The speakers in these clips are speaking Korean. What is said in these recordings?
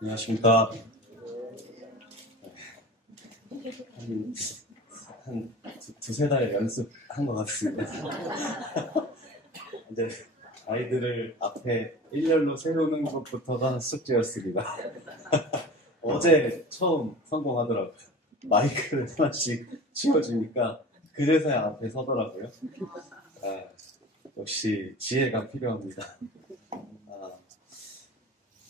안녕하십니까. 한 두세 달 연습한 것 같습니다. 이제 아이들을 앞에 일렬로 세우는 것부터가 숙제였습니다. 어제 처음 성공하더라고요. 마이크를 하나씩 치워주니까 그제서야 앞에 서더라고요. 역시 지혜가 필요합니다.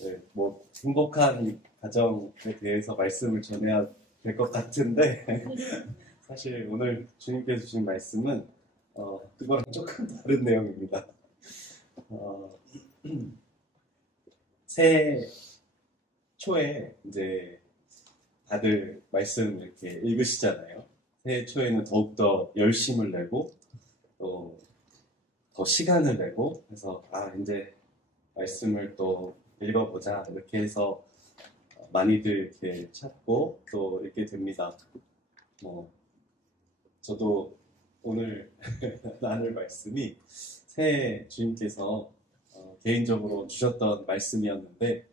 네, 뭐 행복한 가정에 대해서 말씀을 전해야 될 것 같은데 사실 오늘 주님께서 주신 말씀은 그거랑 조금 다른 내용입니다. 새해 초에 이제 다들 말씀 이렇게 읽으시잖아요. 새해 초에는 더욱더 열심을 내고 또 더 시간을 내고 해서 이제 말씀을 또 읽어보자 이렇게 해서 많이들 이렇게 찾고 또 읽게 됩니다. 저도 오늘 나눌 말씀이 새해 주님께서 개인적으로 주셨던 말씀이었는데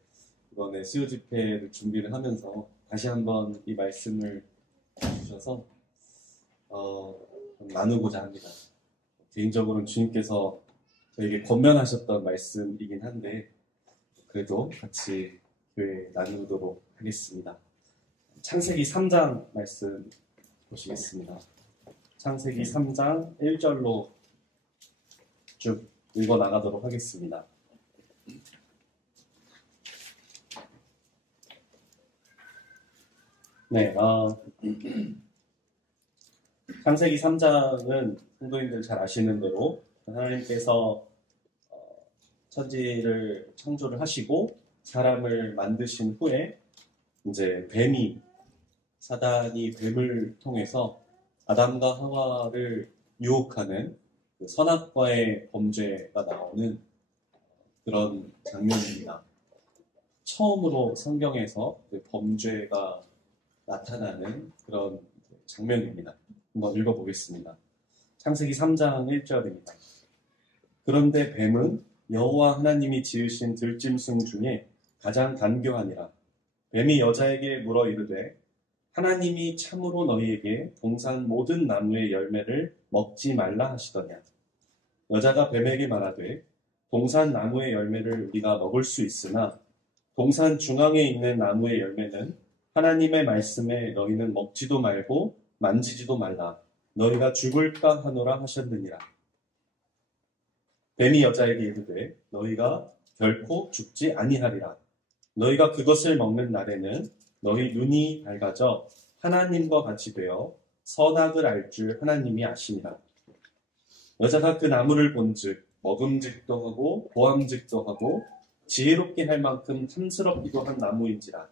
이번에 수요 집회를 준비를 하면서 다시 한번 이 말씀을 주셔서 나누고자 합니다. 개인적으로는 주님께서 저에게 권면하셨던 말씀이긴 한데 그래도 같이 교회 나누도록 하겠습니다. 창세기 3장 말씀 보시겠습니다. 창세기 3장 1절로 쭉 읽어 나가도록 하겠습니다. 네, 창세기 3장은 성도님들 잘 아시는 대로 하나님께서 천지를 창조를 하시고 사람을 만드신 후에 이제 사단이 뱀을 통해서 아담과 하와를 유혹하는 그 선악과의 범죄가 나오는 그런 장면입니다. 처음으로 성경에서 그 범죄가 나타나는 그런 장면입니다. 한번 읽어보겠습니다. 창세기 3장 1절입니다. 그런데 뱀은 여호와 하나님이 지으신 들짐승 중에 가장 간교하니라. 뱀이 여자에게 물어 이르되 하나님이 참으로 너희에게 동산 모든 나무의 열매를 먹지 말라 하시더냐. 여자가 뱀에게 말하되 동산 나무의 열매를 우리가 먹을 수 있으나 동산 중앙에 있는 나무의 열매는 하나님의 말씀에 너희는 먹지도 말고 만지지도 말라. 너희가 죽을까 하노라 하셨느니라. 뱀이 여자에게 이르되 너희가 결코 죽지 아니하리라. 너희가 그것을 먹는 날에는 너희 눈이 밝아져 하나님과 같이 되어 선악을 알 줄 하나님이 아시니라. 여자가 그 나무를 본즉 먹음직도 하고 보암직도 하고 지혜롭게 할 만큼 탐스럽기도 한 나무인지라.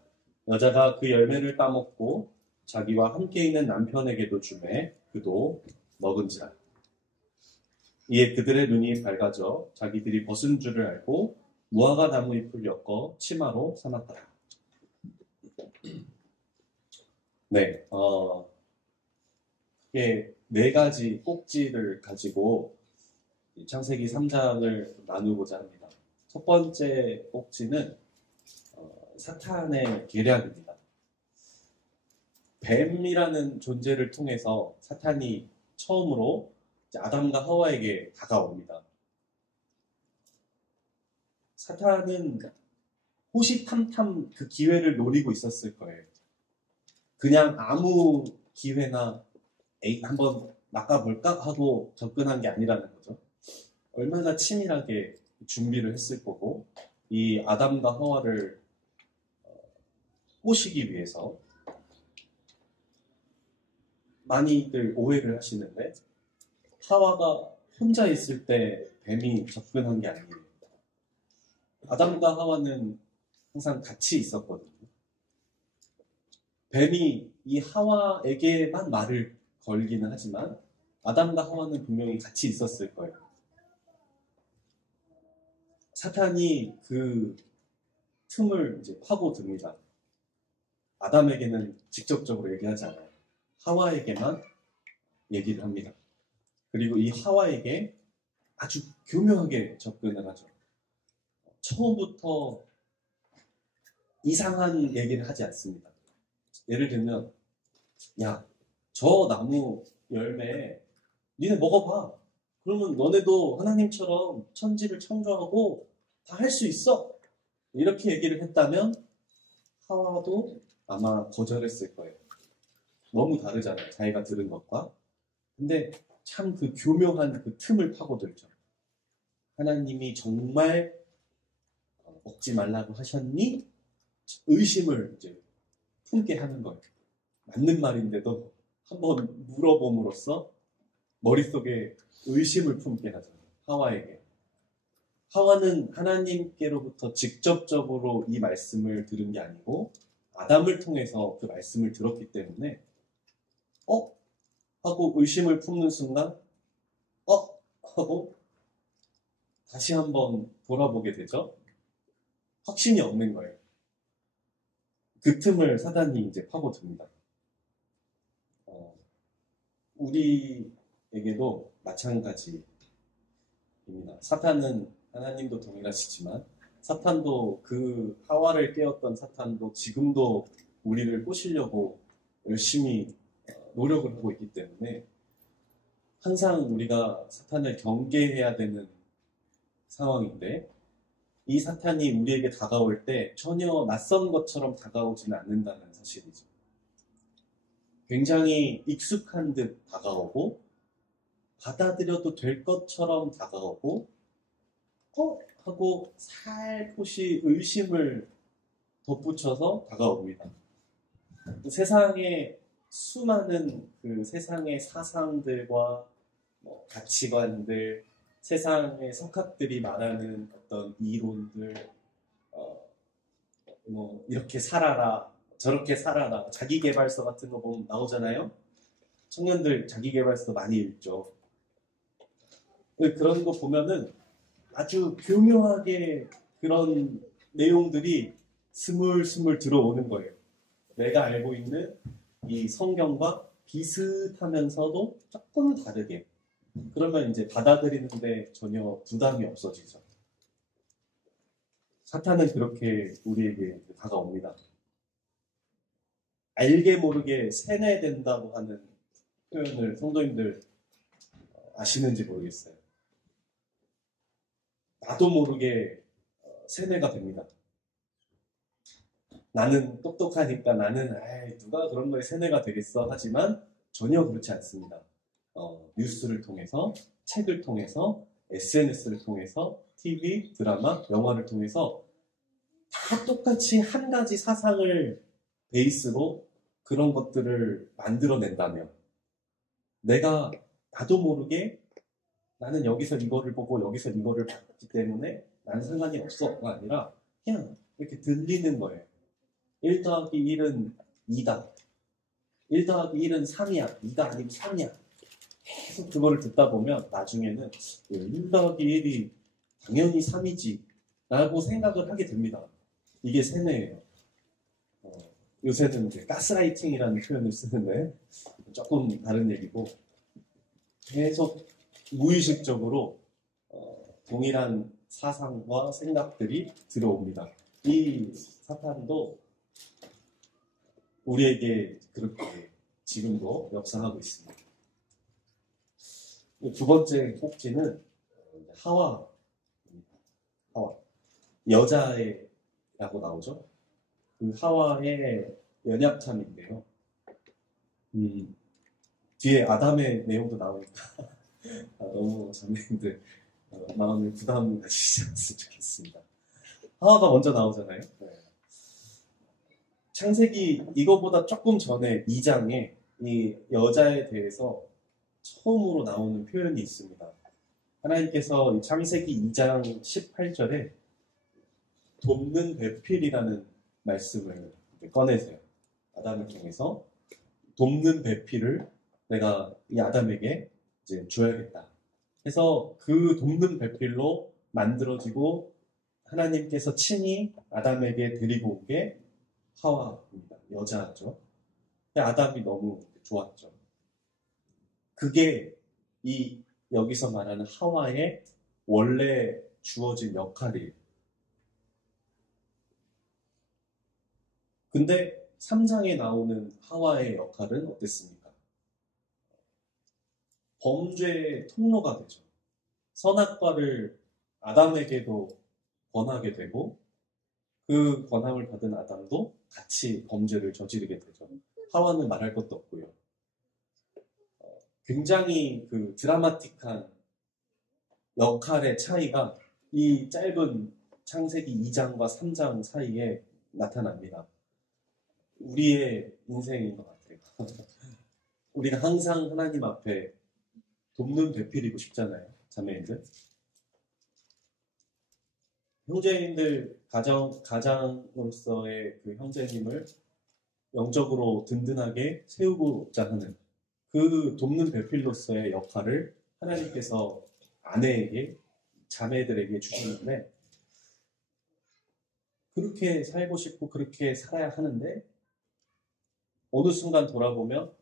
여자가 그 열매를 따먹고 자기와 함께 있는 남편에게도 주매 그도 먹은지라. 이에 그들의 눈이 밝아져 자기들이 벗은 줄을 알고 무화과 나무 잎을 엮어 치마로 삼았더라. 네, 이게 네 가지 꼭지를 가지고 창세기 3장을 나누고자 합니다. 첫 번째 꼭지는 사탄의 계략입니다. 뱀이라는 존재를 통해서 사탄이 처음으로 아담과 하와에게 다가옵니다. 사탄은 호시탐탐 그 기회를 노리고 있었을 거예요. 그냥 아무 기회나 한번 낚아볼까 하고 접근한 게 아니라는 거죠. 얼마나 치밀하게 준비를 했을 거고 이 아담과 하와를 꼬시기 위해서 많이들 오해를 하시는데 하와가 혼자 있을 때 뱀이 접근한 게 아니에요. 아담과 하와는 항상 같이 있었거든요. 뱀이 이 하와에게만 말을 걸기는 하지만 아담과 하와는 분명히 같이 있었을 거예요. 사탄이 그 틈을 이제 파고듭니다. 아담에게는 직접적으로 얘기하지 않아요. 하와에게만 얘기를 합니다. 그리고 이 하와에게 아주 교묘하게 접근을 하죠. 처음부터 이상한 얘기를 하지 않습니다. 예를 들면, 야, 저 나무 열매 니네 먹어봐. 그러면 너네도 하나님처럼 천지를 창조하고 다 할 수 있어. 이렇게 얘기를 했다면 하와도 아마 거절했을 거예요. 너무 다르잖아요. 자기가 들은 것과. 근데 참 그 교묘한 그 틈을 파고들죠. 하나님이 정말 먹지 말라고 하셨니? 의심을 이제 품게 하는 거예요. 맞는 말인데도 한번 물어봄으로써 머릿속에 의심을 품게 하잖아요. 하와에게. 하와는 하나님께로부터 직접적으로 이 말씀을 들은 게 아니고 아담을 통해서 그 말씀을 들었기 때문에 하고 의심을 품는 순간 하고 다시 한번 돌아보게 되죠. 확신이 없는 거예요. 그 틈을 사단이 이제 파고듭니다. 우리에게도 마찬가지입니다. 사탄은 하나님도 동일하시지만 사탄도 그 하와를 깨웠던 사탄도 지금도 우리를 꼬시려고 열심히 노력을 하고 있기 때문에 항상 우리가 사탄을 경계해야 되는 상황인데 이 사탄이 우리에게 다가올 때 전혀 낯선 것처럼 다가오지는 않는다는 사실이죠. 굉장히 익숙한 듯 다가오고 받아들여도 될 것처럼 다가오고 하고 살포시 의심을 덧붙여서 다가옵니다. 세상에 수많은 그 세상의 사상들과 가치관들, 세상의 석학들이 말하는 어떤 이론들, 이렇게 살아라, 저렇게 살아라, 자기계발서 같은 거 보면 나오잖아요. 청년들 자기계발서 많이 읽죠. 그런 거 보면은 아주 교묘하게 그런 내용들이 스물스물 들어오는 거예요. 내가 알고 있는 이 성경과 비슷하면서도 조금 다르게. 그러면 이제 받아들이는데 전혀 부담이 없어지죠. 사탄은 그렇게 우리에게 다가옵니다. 알게 모르게 세뇌된다고 하는 표현을 성도님들 아시는지 모르겠어요. 나도 모르게 세뇌가 됩니다. 나는 똑똑하니까 나는 누가 그런 거에 세뇌가 되겠어 하지만 전혀 그렇지 않습니다. 뉴스를 통해서, 책을 통해서, SNS를 통해서, TV, 드라마, 영화를 통해서 다 똑같이 한 가지 사상을 베이스로 그런 것들을 만들어낸다면 내가 나도 모르게 나는 여기서 이거를 보고 여기서 이거를 봤기 때문에 나는 상관이 없어가 아니라 그냥 이렇게 들리는 거예요. 1 더하기 1은 2다. 1 더하기 1은 3이야. 2가 아니고 3이야. 계속 그거를 듣다 보면 나중에는 1 더하기 1이 당연히 3이지 라고 생각을 하게 됩니다. 이게 세뇌예요. 요새는 이제 가스라이팅이라는 표현을 쓰는데 조금 다른 얘기고 계속 무의식적으로 동일한 사상과 생각들이 들어옵니다. 이 사탄도 우리에게 그렇게 지금도 역사하고 있습니다. 두 번째 꼭지는 하와. 여자애라고 나오죠. 그 하와의 연약함인데요. 뒤에 아담의 내용도 나오니까 너무 자매님들 마음을 부담 가지지 않았으면 좋겠습니다. 하와가 먼저 나오잖아요. 네. 창세기 이거보다 조금 전에 2장에 이 여자에 대해서 처음으로 나오는 표현이 있습니다. 하나님께서 창세기 2장 18절에 돕는 배필이라는 말씀을 꺼내세요. 아담을 통해서 돕는 배필을 내가 이 아담에게 이제 줘야겠다. 그래서 그 돕는 배필로 만들어지고 하나님께서 친히 아담에게 데리고 온 게 하와입니다. 여자죠. 아담이 너무 좋았죠. 그게 이 여기서 말하는 하와의 원래 주어진 역할이에요. 근데 3장에 나오는 하와의 역할은 어땠습니까? 범죄의 통로가 되죠. 선악과를 아담에게도 권하게 되고 그 권함을 받은 아담도 같이 범죄를 저지르게 되죠. 하와는 말할 것도 없고요. 굉장히 그 드라마틱한 역할의 차이가 이 짧은 창세기 2장과 3장 사이에 나타납니다. 우리의 인생인 것 같아요. 우리가 항상 하나님 앞에 돕는 배필이고 싶잖아요. 자매인들. 형제인들, 가장으로서의 그 형제님을 영적으로 든든하게 세우고자 하는 그 돕는 배필로서의 역할을 하나님께서 아내에게, 자매들에게 주시는데, 그렇게 살고 싶고 그렇게 살아야 하는데, 어느 순간 돌아보면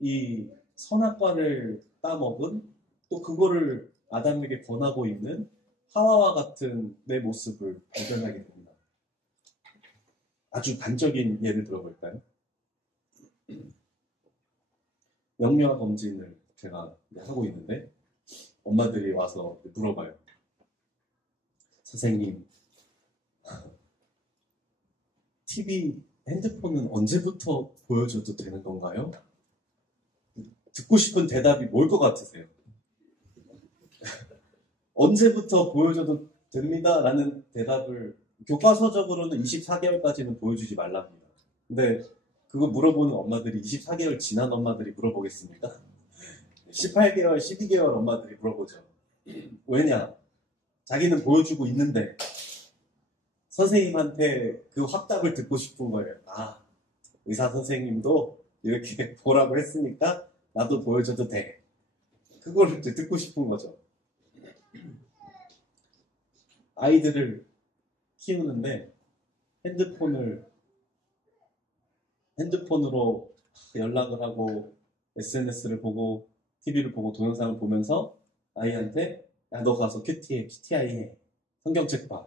이 선악과를 따먹은, 또 그거를 아담에게 권하고 있는 하와와 같은 내 모습을 발견하게 됩니다. 아주 단적인 예를 들어볼까요? 영유아 검진을 제가 하고 있는데 엄마들이 와서 물어봐요. 선생님, TV, 핸드폰은 언제부터 보여줘도 되는 건가요? 듣고 싶은 대답이 뭘 것 같으세요? 언제부터 보여줘도 됩니다. 라는 대답을 교과서적으로는 24개월까지는 보여주지 말랍니다. 근데 그거 물어보는 엄마들이 24개월 지난 엄마들이 물어보겠습니까? 18개월, 12개월 엄마들이 물어보죠. 왜냐? 자기는 보여주고 있는데 선생님한테 그 확답을 듣고 싶은 거예요. 아, 의사 선생님도 이렇게 보라고 했으니까 나도 보여줘도 돼. 그걸 듣고 싶은 거죠. 아이들을 키우는데 핸드폰으로 연락을 하고 SNS를 보고 TV를 보고 동영상을 보면서 아이한테 야, 너 가서 QTI 해. 성경책 봐.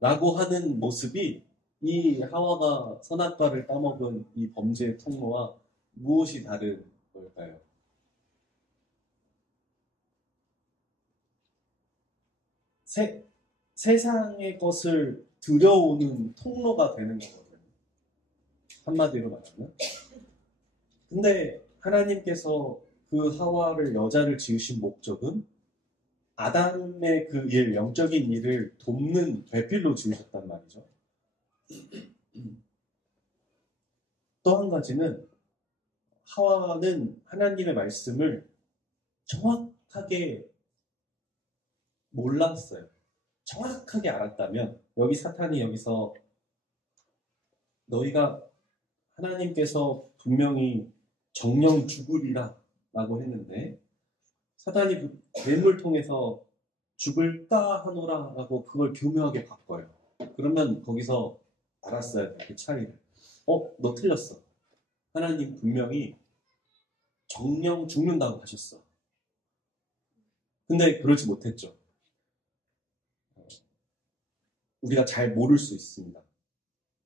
라고 하는 모습이 이 하와가 선악과를 따먹은 이 범죄의 통로와 무엇이 다른 걸까요? 세상의 것을 들여오는 통로가 되는 거거든요. 한마디로 말하면. 근데 하나님께서 그 하와를 여자를 지으신 목적은 아담의 그 일, 영적인 일을 돕는 배필로 지으셨단 말이죠. 또 한 가지는 하와는 하나님의 말씀을 정확하게 몰랐어요. 정확하게 알았다면 여기 사탄이 여기서 너희가 하나님께서 분명히 정령 죽으리라 라고 했는데 사탄이 뱀을 통해서 죽을까 하노라 라고 그걸 교묘하게 바꿔요. 그러면 거기서 알았어야 돼, 그 차이를. 너 틀렸어. 하나님 분명히 정령 죽는다고 하셨어. 근데 그러지 못했죠. 우리가 잘 모를 수 있습니다.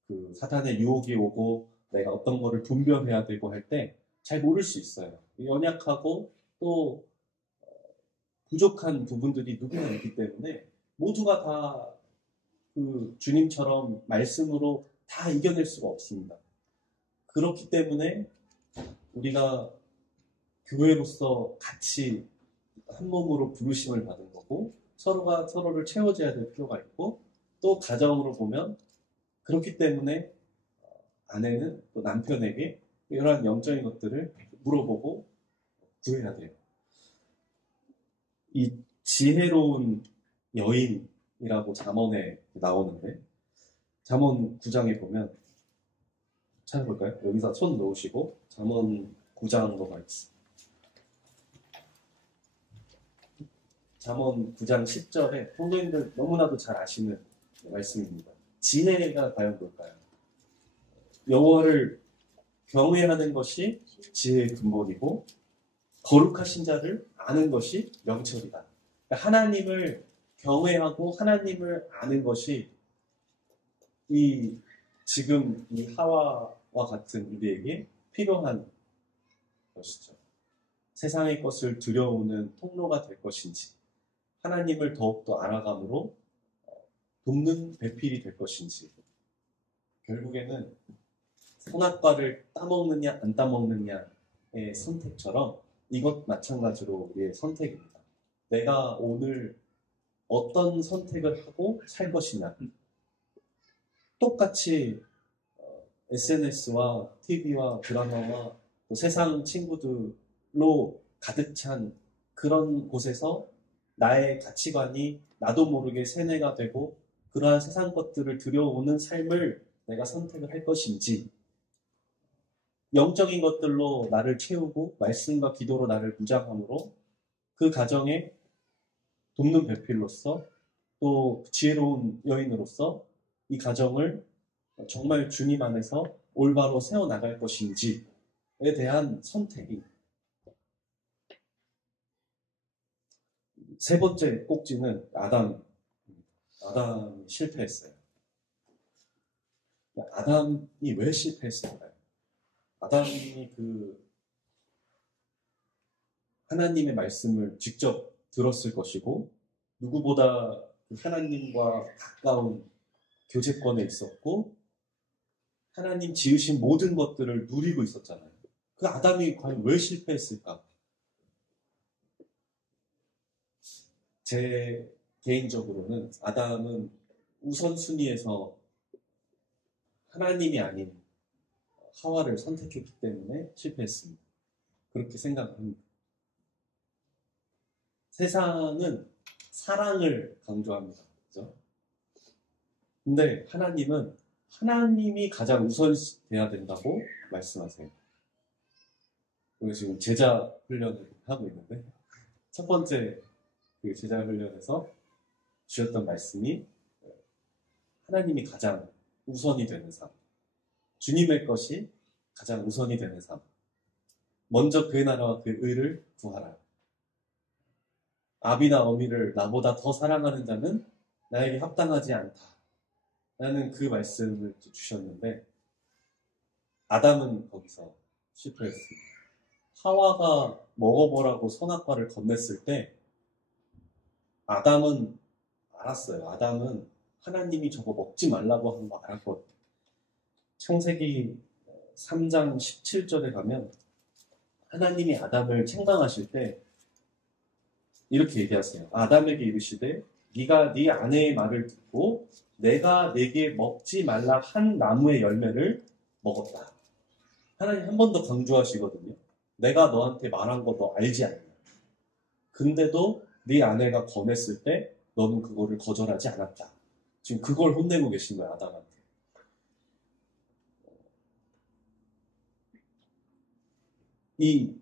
그 사탄의 유혹이 오고 내가 어떤 거를 분별해야 되고 할 때 잘 모를 수 있어요. 연약하고 또 부족한 부분들이 누구나 있기 때문에 모두가 다 그 주님처럼 말씀으로 다 이겨낼 수가 없습니다. 그렇기 때문에 우리가 교회로서 같이 한 몸으로 부르심을 받은 거고 서로가 서로를 채워줘야 될 필요가 있고 또 가정으로 보면 그렇기 때문에 아내는 또 남편에게 이러한 영적인 것들을 물어보고 구해야 돼요. 이 지혜로운 여인이라고 잠언에 나오는데 잠언 9장에 보면 찾아볼까요? 여기서 손 놓으시고 잠언 9장으로 가겠습니다. 잠언 9장 10절에 성도님들 너무나도 잘 아시는 말씀입니다. 지혜가 과연 뭘까요? 여호와를 경외하는 것이 지혜의 근본이고 거룩하신 자를 아는 것이 명철이다. 그러니까 하나님을 경외하고 하나님을 아는 것이 이 지금 이 하와와 같은 우리에게 필요한 것이죠. 세상의 것을 들여오는 통로가 될 것인지, 하나님을 더욱더 알아감으로 돕는 배필이 될 것인지, 결국에는 선악과를 따먹느냐 안 따먹느냐의 선택처럼 이것 마찬가지로 우리의 선택입니다. 내가 오늘 어떤 선택을 하고 살 것이냐. 똑같이 SNS와 TV와 드라마와 또 세상 친구들로 가득 찬 그런 곳에서 나의 가치관이 나도 모르게 세뇌가 되고 그러한 세상 것들을 들여오는 삶을 내가 선택을 할 것인지, 영적인 것들로 나를 채우고 말씀과 기도로 나를 무장함으로 그 가정에 돕는 배필로서 또 지혜로운 여인으로서 이 가정을 정말 주님 안에서 올바로 세워나갈 것인지에 대한 선택이, 세 번째 꼭지는 아담이 실패했어요. 아담이 왜 실패했을까요? 아담이 하나님의 말씀을 직접 들었을 것이고 누구보다 하나님과 가까운 교제권에 있었고 하나님 지으신 모든 것들을 누리고 있었잖아요. 그 아담이 과연 왜 실패했을까? 제 개인적으로는 아담은 우선순위에서 하나님이 아닌 하와를 선택했기 때문에 실패했습니다. 그렇게 생각합니다. 세상은 사랑을 강조합니다. 그죠? 근데 하나님은 하나님이 가장 우선돼야 된다고 말씀하세요. 우리 지금 제자 훈련을 하고 있는데 첫 번째 그 제자 훈련에서 주셨던 말씀이 하나님이 가장 우선이 되는 삶, 주님의 것이 가장 우선이 되는 삶, 먼저 그의 나라와 그의 의를 구하라. 아비나 어미를 나보다 더 사랑하는 자는 나에게 합당하지 않다 라는 그 말씀을 주셨는데 아담은 거기서 실패했습니다. 하와가 먹어보라고 선악과를 건넸을 때 아담은 알았어요. 아담은 하나님이 저거 먹지 말라고 한 거 알았거든요. 창세기 3장 17절에 가면 하나님이 아담을 책망하실 때 이렇게 얘기하세요. 아담에게 이르시되 네가 네 아내의 말을 듣고 내가 네게 먹지 말라 한 나무의 열매를 먹었다. 하나님 한 번 더 강조하시거든요. 내가 너한테 말한 거 너 알지 않냐. 근데도 네 아내가 권했을 때 너는 그거를 거절하지 않았다. 지금 그걸 혼내고 계신 거야, 아담한테. 이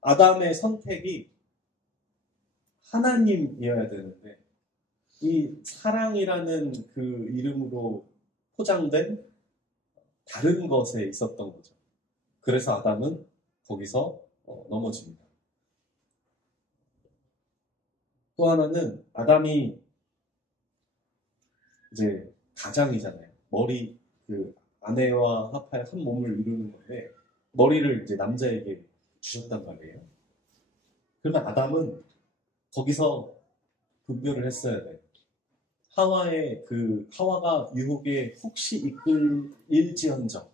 아담의 선택이 하나님이어야 되는데 이 사랑이라는 그 이름으로 포장된 다른 것에 있었던 거죠. 그래서 아담은 거기서 넘어집니다. 또 하나는 아담이 이제 가장이잖아요. 머리, 그 아내와 합하여 한 몸을 이루는 건데 머리를 이제 남자에게 주셨단 말이에요. 그러면 아담은 거기서 분별을 했어야 돼. 하와가 유혹에 혹시 이끌일지언정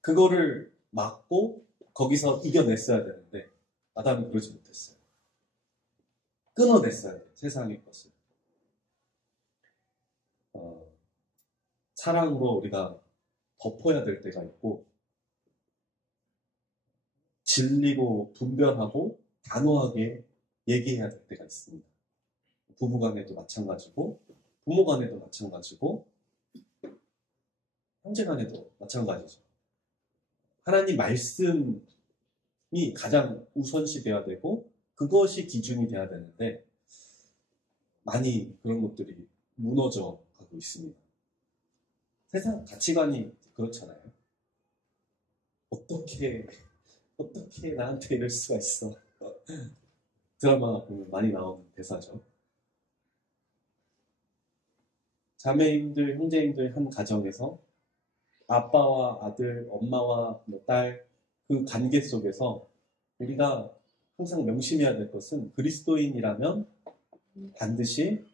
그거를 막고 거기서 이겨냈어야 되는데 아담이 그러지 못했어요. 끊어냈어야 돼, 세상의 것을. 사랑으로 우리가 덮어야 될 때가 있고 진리고 분별하고 단호하게 얘기해야 될 때가 있습니다. 부부간에도 마찬가지고 부모간에도 마찬가지고 형제간에도 마찬가지죠. 하나님 말씀이 가장 우선시 돼야 되고 그것이 기준이 돼야 되는데 많이 그런 것들이 무너져 가고 있습니다. 세상 가치관이 그렇잖아요. 어떻게 나한테 이럴 수가 있어. 드라마 보면 많이 나오는 대사죠. 자매님들, 형제님들 한 가정에서 아빠와 아들, 엄마와 딸, 그 관계 속에서 우리가 항상 명심해야 될 것은 그리스도인이라면 반드시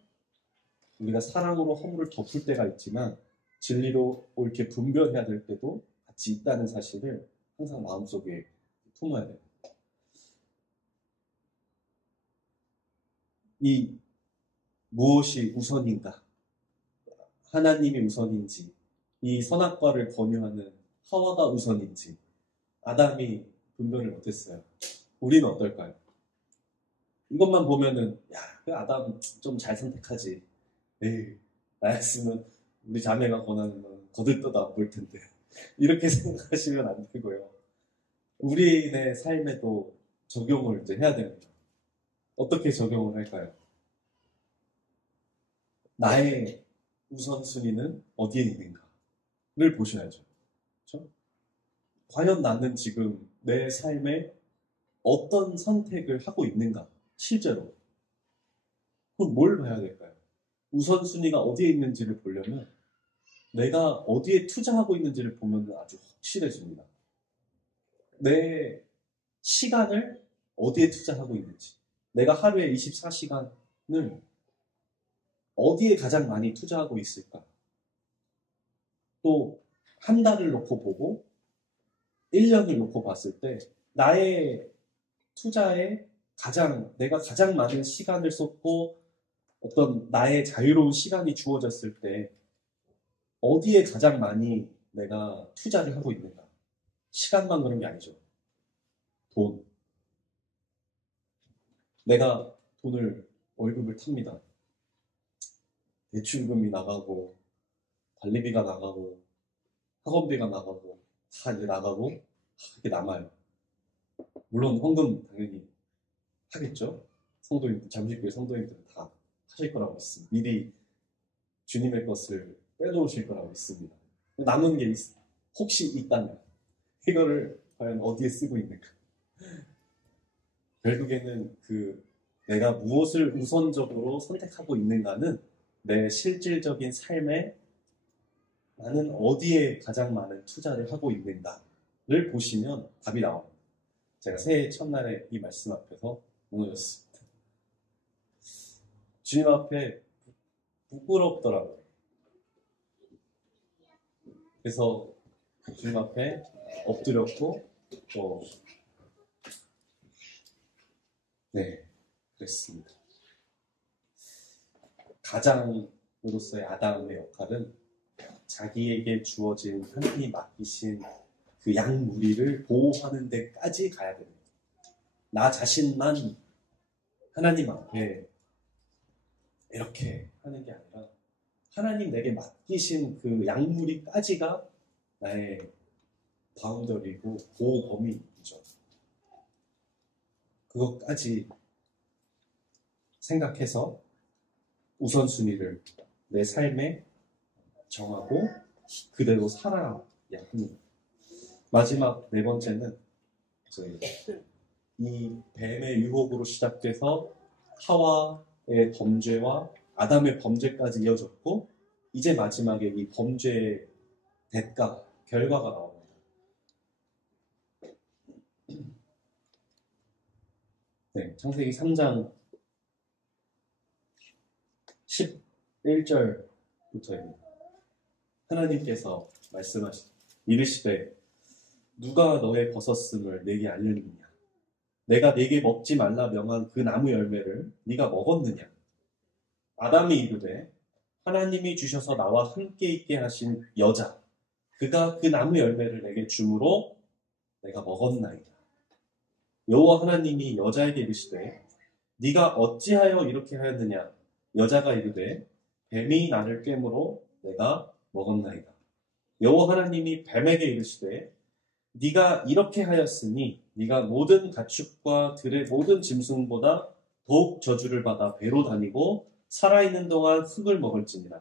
우리가 사랑으로 허물을 덮을 때가 있지만 진리로 옳게 분별해야 될 때도 같이 있다는 사실을 항상 마음속에 품어야 돼요. 이 무엇이 우선인가? 하나님이 우선인지, 이 선악과를 권유하는 하와가 우선인지 아담이 분별을 못했어요. 우리는 어떨까요? 이것만 보면은 야, 그 아담 좀 잘 선택하지. 에이, 나였으면 우리 자매가 권하는 건 거들떠도 안 볼 텐데. 이렇게 생각하시면 안 되고요. 우리의 삶에도 적용을 이제 해야 됩니다. 어떻게 적용을 할까요? 나의 우선순위는 어디에 있는가를 보셔야죠. 그렇죠? 과연 나는 지금 내 삶에 어떤 선택을 하고 있는가? 실제로. 그럼 뭘 봐야 될까요? 우선순위가 어디에 있는지를 보려면 내가 어디에 투자하고 있는지를 보면 아주 확실해집니다. 내 시간을 어디에 투자하고 있는지, 내가 하루에 24시간을 어디에 가장 많이 투자하고 있을까? 또 한 달을 놓고 보고 1년을 놓고 봤을 때 나의 투자에 내가 가장 많은 시간을 쏟고 어떤 나의 자유로운 시간이 주어졌을 때 어디에 가장 많이 내가 투자를 하고 있는가? 시간만 그런 게 아니죠. 돈. 내가 월급을 탑니다. 대출금이 나가고, 관리비가 나가고, 학원비가 나가고, 다 이제 나가고, 이렇게 남아요. 물론 헌금 당연히 하겠죠. 잠실교회 성도님들은 다 하실 거라고 믿습니다. 미리 주님의 것을 빼놓으실 거라고 믿습니다. 남은 게 혹시 있다면 이거를 과연 어디에 쓰고 있는가? 결국에는 내가 무엇을 우선적으로 선택하고 있는가는 내 실질적인 삶에 나는 어디에 가장 많은 투자를 하고 있는가를 보시면 답이 나옵니다. 제가 새해 첫날에 이 말씀 앞에서 무너졌습니다. 주님 앞에 부끄럽더라고요. 그래서 주님 앞에 엎드렸고 또 그랬습니다. 가장으로서의 아담의 역할은 자기에게 주어진 하나님 맡기신 그 양무리를 보호하는 데까지 가야 됩니다. 나 자신만 하나님 앞에 이렇게 하는 게 아니라 하나님 내게 맡기신 그 양무리까지가 나의 바운더리고 보호 범위이죠. 그것까지 생각해서 우선순위를 내 삶에 정하고 그대로 살아야 합니다. 마지막 네 번째는 이 뱀의 유혹으로 시작돼서 하와의 범죄와 아담의 범죄까지 이어졌고 이제 마지막에 이 범죄의 대가, 결과가 나옵니다. 창세기 3장 11절부터입니다. 하나님께서 이르시되 누가 너의 벗었음을 내게 알렸느냐? 내가 네게 먹지 말라 명한 그 나무 열매를 네가 먹었느냐? 아담이 이르되 하나님이 주셔서 나와 함께 있게 하신 여자 그가 그 나무 열매를 내게 주므로 내가 먹었나이다. 여호와 하나님이 여자에게 이르시되 네가 어찌하여 이렇게 하였느냐? 여자가 이르되 뱀이 나를 꿰므로 내가 먹었나이다. 여호와 하나님이 뱀에게 이르시되 네가 이렇게 하였으니 네가 모든 가축과 들의 모든 짐승보다 더욱 저주를 받아 배로 다니고 살아있는 동안 흙을 먹을지니라.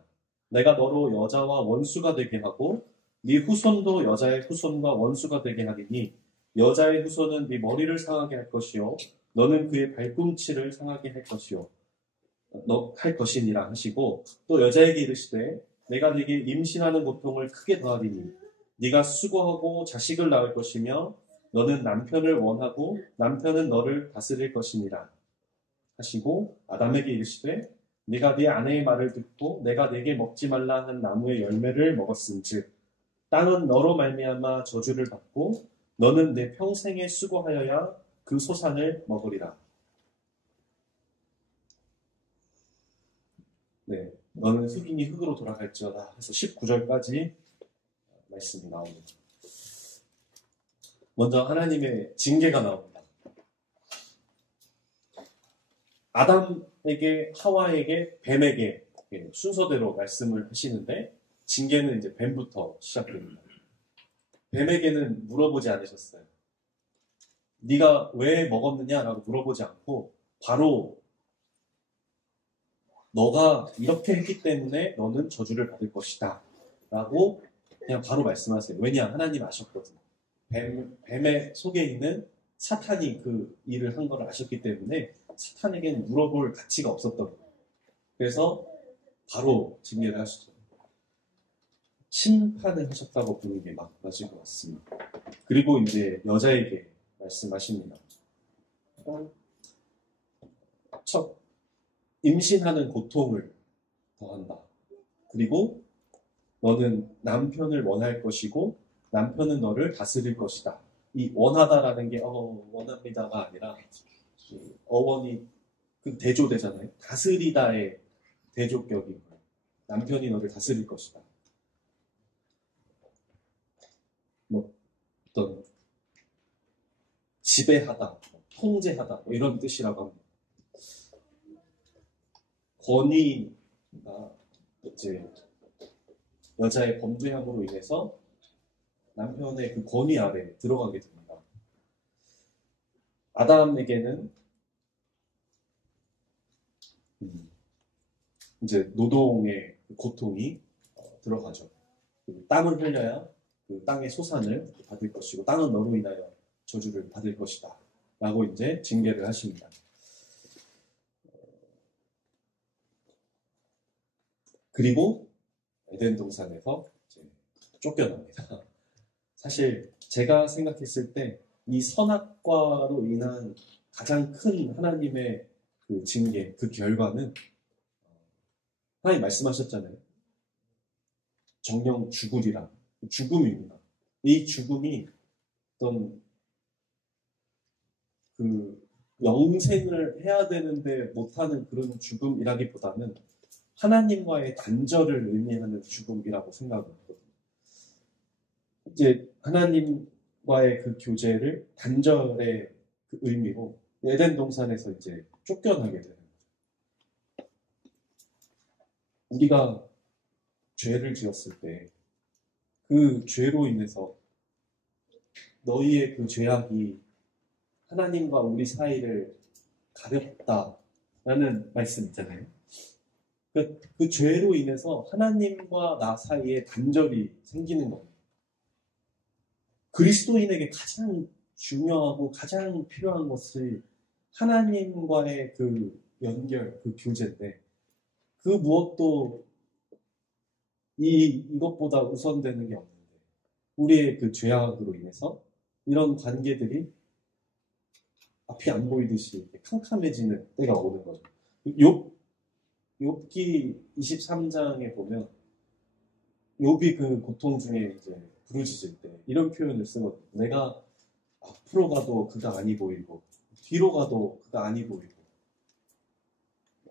내가 너로 여자와 원수가 되게 하고 네 후손도 여자의 후손과 원수가 되게 하리니 여자의 후손은 네 머리를 상하게 할 것이요 너는 그의 발꿈치를 상하게 할 것이니라 하시고 또 여자에게 이르시되 내가 네게 임신하는 고통을 크게 더하리니 네가 수고하고 자식을 낳을 것이며 너는 남편을 원하고 남편은 너를 다스릴 것이니라 하시고 아담에게 이르시되 네가 네 아내의 말을 듣고 내가 네게 먹지 말라 한 나무의 열매를 먹었은즉 땅은 너로 말미암아 저주를 받고 너는 내 평생에 수고하여야 그 소산을 먹으리라. 네, 너는 흙이니 흙으로 돌아갈지어다 해서 19절까지 말씀이 나옵니다. 먼저 하나님의 징계가 나옵니다. 아담에게, 하와에게, 뱀에게 순서대로 말씀을 하시는데 징계는 이제 뱀부터 시작됩니다. 뱀에게는 물어보지 않으셨어요. 네가 왜 먹었느냐라고 물어보지 않고 바로 너가 이렇게 했기 때문에 너는 저주를 받을 것이다 라고 그냥 바로 말씀하세요. 왜냐? 하나님 아셨거든요. 뱀의 속에 있는 사탄이 그 일을 한 걸 아셨기 때문에 사탄에게는 물어볼 가치가 없었던 거예요. 그래서 바로 징계를 하시죠. 심판을 하셨다고 보는 게 맞을 것 같습니다. 그리고 이제 여자에게 말씀하십니다. 첫, 임신하는 고통을 더한다. 그리고 너는 남편을 원할 것이고 남편은 너를 다스릴 것이다. 이 원하다라는 게 원합니다가 아니라 어원이 그 대조되잖아요. 다스리다의 대조격인 거예요. 남편이 너를 다스릴 것이다. 뭐 어떤 지배하다, 통제하다 이런 뜻이라고 합니다. 권위가 이제 여자의 범죄함으로 인해서 남편의 그 권위 아래 들어가게 됩니다. 아담에게는 이제 노동의 고통이 들어가죠. 땀을 흘려야 그 땅의 소산을 받을 것이고 땅은 너로 인하여 저주를 받을 것이다 라고 이제 징계를 하십니다. 그리고 에덴 동산에서 이제 쫓겨납니다. 사실 제가 생각했을 때 이 선악과로 인한 가장 큰 하나님의 그 징계, 그 결과는 하나님 말씀하셨잖아요. 정령 죽으리라. 죽음입니다. 이 죽음이 어떤 그 영생을 해야 되는데 못하는 그런 죽음이라기보다는 하나님과의 단절을 의미하는 죽음이라고 생각을 하거든요. 이제 하나님과의 그 교제를 단절의 그 의미로 에덴 동산에서 이제 쫓겨나게 되는 거죠. 우리가 죄를 지었을 때 그 죄로 인해서 너희의 그 죄악이 하나님과 우리 사이를 가렸다라는 말씀 있잖아요. 그 죄로 인해서 하나님과 나 사이에 단절이 생기는 겁니다. 그리스도인에게 가장 중요하고 가장 필요한 것이 하나님과의 그 연결, 그 교제인데 그 무엇도 이것보다 우선되는 게 없는데 우리의 그 죄악으로 인해서 이런 관계들이 앞이 안 보이듯이 캄캄해지는 때가 오는 거죠. 욥기 23장에 보면 욥이 그 고통 중에 이제 부르짖을 때 이런 표현을 쓰거든요. 내가 앞으로 가도 그가 아니 보이고 뒤로 가도 그가 아니 보이고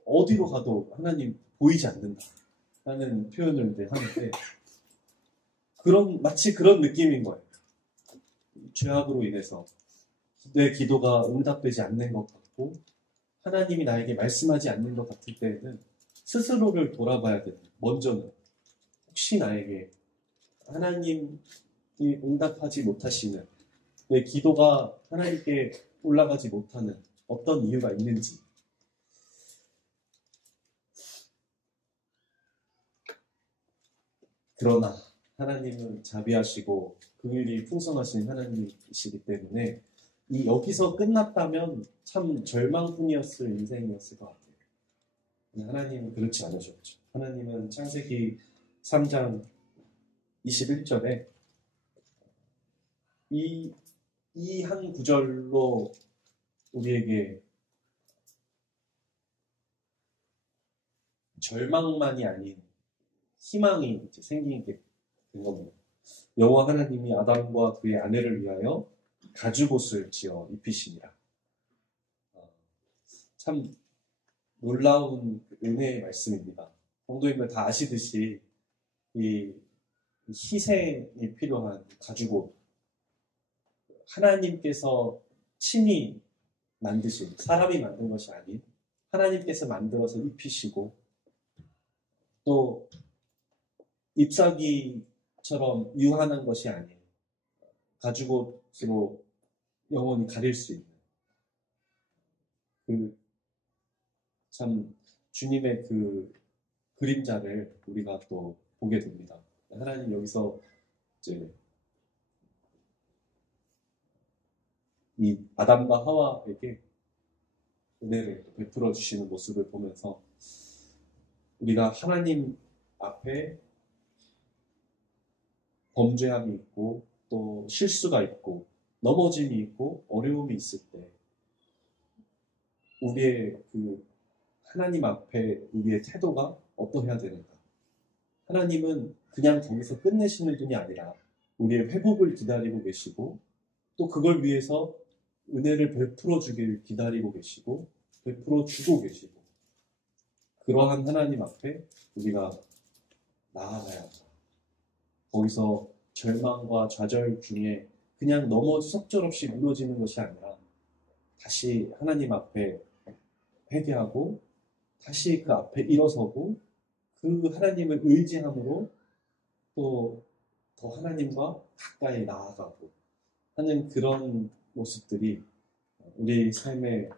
어디로 가도 하나님 보이지 않는다 라는 표현을 이제 하는데 마치 그런 느낌인 거예요. 죄악으로 인해서 내 기도가 응답되지 않는 것 같고 하나님이 나에게 말씀하지 않는 것 같을 때에는 스스로를 돌아봐야 되는 먼저는 혹시 나에게 하나님이 응답하지 못하시는 내 기도가 하나님께 올라가지 못하는 어떤 이유가 있는지 그러나 하나님은 자비하시고 긍휼이 풍성하신 하나님이시기 때문에 여기서 끝났다면 참 절망뿐이었을 인생이었을 것 같아요. 하나님은 그렇지 않으셨죠. 하나님은 창세기 3장 21절에 이 한 구절로 우리에게 절망만이 아닌 희망이 이제 생기게 된 겁니다. 여호와 하나님이 아담과 그의 아내를 위하여 가죽옷을 지어 입히시니라. 참 놀라운 은혜의 말씀입니다. 성도님들 다 아시듯이 이 희생이 필요한 가죽옷, 하나님께서 친히 만드신, 사람이 만든 것이 아닌 하나님께서 만들어서 입히시고, 또 잎사귀처럼 유한한 것이 아닌 가죽옷으로 영원히 가릴 수 있는 참 주님의 그 그림자를 우리가 또 보게 됩니다. 하나님 여기서 이제 이 아담과 하와에게 은혜를 베풀어 주시는 모습을 보면서 우리가 하나님 앞에 범죄함이 있고 또 실수가 있고 넘어짐이 있고 어려움이 있을 때 우리의 그 하나님 앞에 우리의 태도가 어떠해야 되는가? 하나님은 그냥 거기서 끝내시는 분이 아니라 우리의 회복을 기다리고 계시고 또 그걸 위해서 은혜를 베풀어 주길 기다리고 계시고 베풀어 주고 계시고 그러한 하나님 앞에 우리가 나아가야 한다. 거기서 절망과 좌절 중에 그냥 속절없이 무너지는 것이 아니라 다시 하나님 앞에 회개하고 다시 그 앞에 일어서고 그 하나님을 의지함으로 또 더 하나님과 가까이 나아가고 하는 그런 모습들이 우리 삶에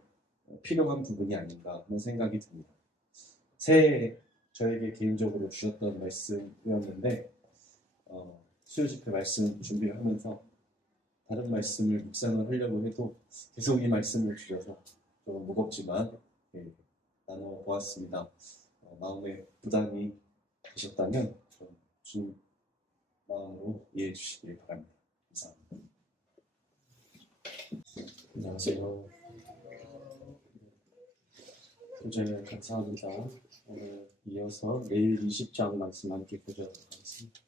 필요한 부분이 아닌가 하는 생각이 듭니다. 새해 저에게 개인적으로 주셨던 말씀이었는데 수요 집회 말씀 준비를 하면서 다른 말씀을 묵상을 하려고 해도 계속 이 말씀을 주셔서 좀 무겁지만 나눠보았습니다. 마음에 부담이 되셨다면 좀 마음으로 이해해 주시길 바랍니다. 감사합니다. 안녕하세요. 교재 감사합니다. 오늘 이어서 내일 20장 말씀 함께 교재하도록 하겠습니다.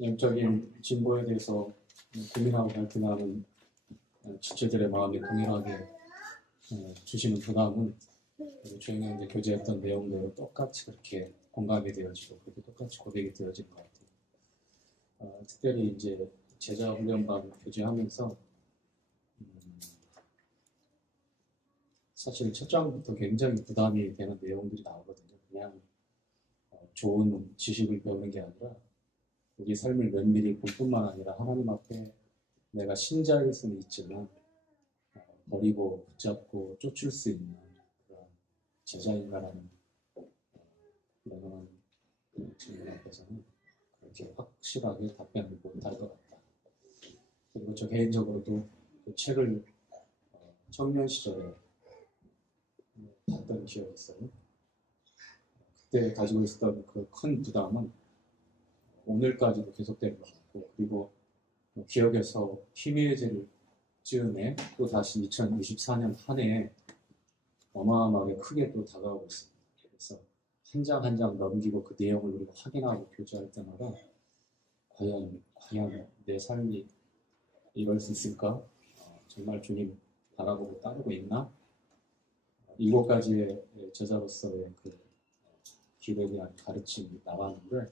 영적인 진보에 대해서 고민하고 발표하는 지체들의 마음에 동일하게 주시는 부담은 저희가 이제 교제했던 내용대로 똑같이 그렇게 공감이 되어지고 그렇게 똑같이 고백이 되어지는 것 같아요. 특별히 이제 제자 훈련반 교제하면서 사실 첫 장부터 굉장히 부담이 되는 내용들이 나오거든요. 그냥 좋은 지식을 배우는 게 아니라 우리 삶을 면밀히 볼 뿐만 아니라 하나님 앞에 내가 신자일 수는 있지만 버리고 붙잡고 쫓을 수 있는 그런 제자인가라는 그런 질문 앞에서는 그렇게 확실하게 답변을 못할 것 같다. 그리고 저 개인적으로도 그 책을 청년 시절에 봤던 기억이 있어요. 그때 가지고 있었던 그 큰 부담은 오늘까지도 계속되는 것 같고, 그리고 기억에서 희미해질 즈음에 또 다시 2024년 한 해에 어마어마하게 크게 또 다가오고 있습니다. 그래서 한 장 한 장 넘기고 그 내용을 우리가 확인하고 교제할 때마다 과연 내 삶이 이럴 수 있을까? 정말 주님 바라보고 따르고 있나? 7가지의 제자로서의 그 길에 대한 가르침이 나왔는데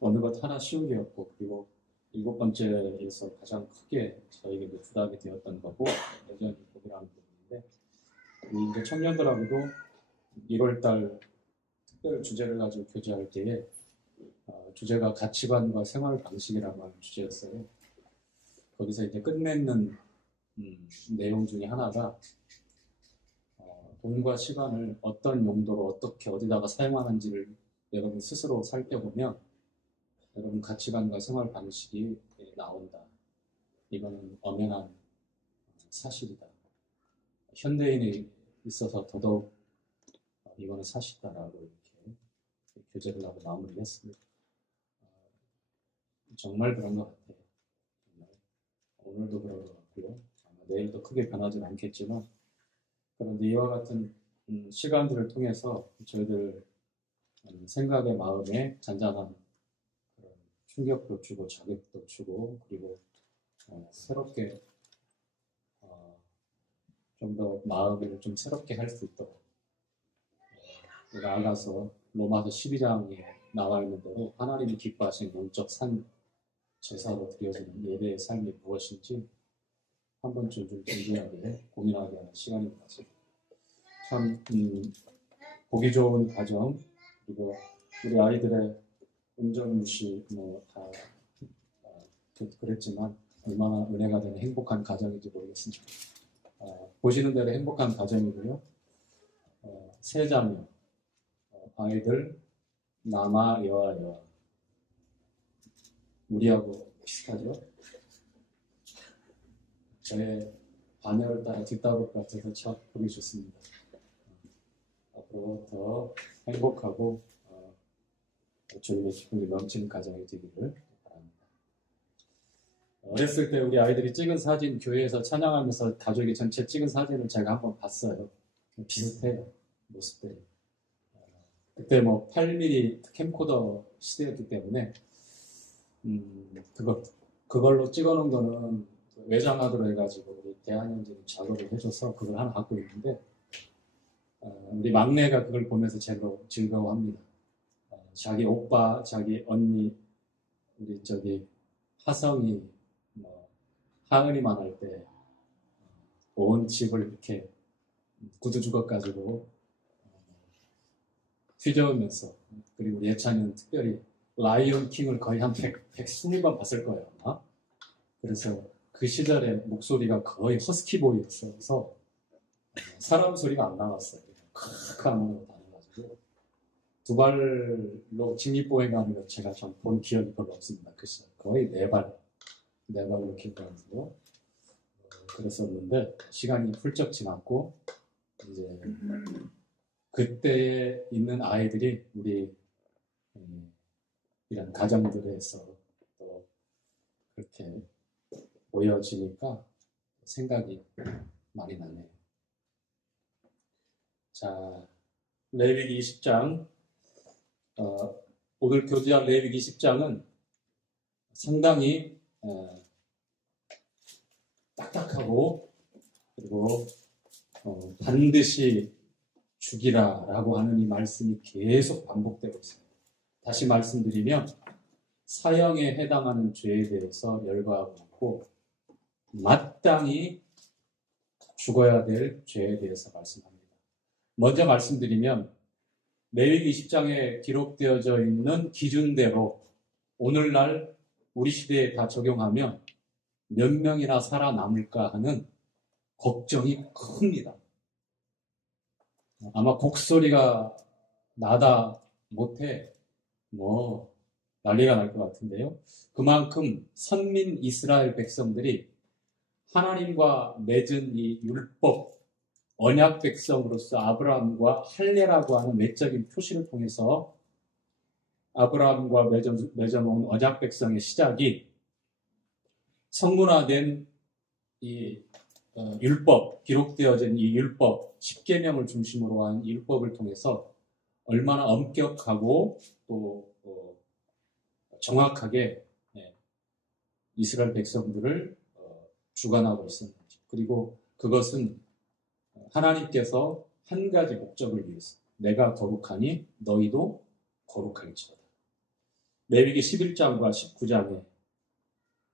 어느 것 하나 쉬운 게 없고, 그리고 7번째에서 가장 크게 저에게 부담이 되었던 거고 여전히 고민하는 부분인데, 이제 청년들하고도 1월달 특별 주제를 가지고 교제할 때에 주제가 가치관과 생활 방식이라고 하는 주제였어요. 거기서 이제 끝맺는 내용 중에 하나가 돈과 시간을 어떤 용도로 어떻게 어디다가 사용하는지를 여러분 스스로 살펴보면 여러분 가치관과 생활 방식이 나온다. 이거는 엄연한 사실이다. 현대인에 있어서 더더욱 이거는 사실이다라고 이렇게 교제를 하고 마무리를 했습니다. 정말 그런 것 같아요. 정말. 오늘도 그런 것 같고요. 아마 내일도 크게 변하지는 않겠지만, 그런데 이와 같은 시간들을 통해서 저희들 생각의 마음에 잔잔한 그런 충격도 주고 자극도 주고, 그리고 새롭게 좀 더 마음을 좀 새롭게 할 수 있도록 나아가서 로마서 12장에 나와 있는 대로 하나님이 기뻐하시는 영적 산 제사로 드려지는 예배의 삶이 무엇인지 한 번쯤 좀 진지하게 고민하게 하는 시간입니다. 참 보기 좋은 가정, 그리고 우리 아이들의 음정무시 다 그랬지만 얼마나 은혜가 되는 행복한 가정인지 모르겠습니다. 보시는 대로 행복한 가정이고요. 세 자녀, 아이들 남아 여아 여아. 우리하고 비슷하죠? 저의 자녀를 따라 뒤따를 것 같아서 참 보기 좋습니다. 앞으로 더 행복하고 주님의 기쁨이 넘치는 가정이 되기를 바랍니다. 어렸을 때 우리 아이들이 찍은 사진, 교회에서 찬양하면서 가족이 전체 찍은 사진을 제가 한번 봤어요. 비슷해요, 모습들이. 그때 8mm 캠코더 시대였기 때문에 그걸로 찍어놓은 거는 외장하드로 해가지고 우리 대한현진이 작업을 해줘서 그걸 하나 갖고 있는데, 우리 막내가 그걸 보면서 제로 즐거워합니다. 자기 오빠, 자기 언니, 우리 하성이, 하은이만 할 때 온 집을 이렇게 구두 주걱 휘저으면서, 그리고 우리 예찬이는 특별히 라이온 킹을 거의 한 120번 봤을 거예요. 아마. 그래서 그 시절에 목소리가 거의 허스키 보이였어서 사람 소리가 안 나왔어요. 크크 하는 거 다녀가지고 두 발로 직립보행 가는 거 제가 좀 본 기억이 별로 없습니다. 그 시절 거의 네 발로 기억하고 그랬었는데, 시간이 훌쩍 지났고 이제 그때 있는 아이들이 우리 이런 가정들에서 또 그렇게 모여지니까 생각이 많이 나네요. 자, 레위기 20장. 오늘 교제할 레위기 20장은 상당히 딱딱하고, 그리고 반드시 죽이라라고 하는 이 말씀이 계속 반복되고 있습니다. 다시 말씀드리면 사형에 해당하는 죄에 대해서 열거하고 있고, 마땅히 죽어야 될 죄에 대해서 말씀합니다. 먼저 말씀드리면 레위기 20장에 기록되어져 있는 기준대로 오늘날 우리 시대에 다 적용하면 몇 명이나 살아남을까 하는 걱정이 큽니다. 아마 곡소리가 나다 못해 난리가 날 것 같은데요. 그만큼 선민 이스라엘 백성들이 하나님과 맺은 이 율법, 언약 백성으로서 아브라함과 할례라고 하는 외적인 표시를 통해서 아브라함과 맺어놓은 언약 백성의 시작이 성문화된 이 율법, 기록되어진 이 율법, 10계명을 중심으로 한 율법을 통해서 얼마나 엄격하고 또 정확하게 이스라엘 백성들을 주관하고 있었는지, 그리고 그것은 하나님께서 한 가지 목적을 위해서 내가 거룩하니 너희도 거룩할지어다. 레위기 11장과 19장에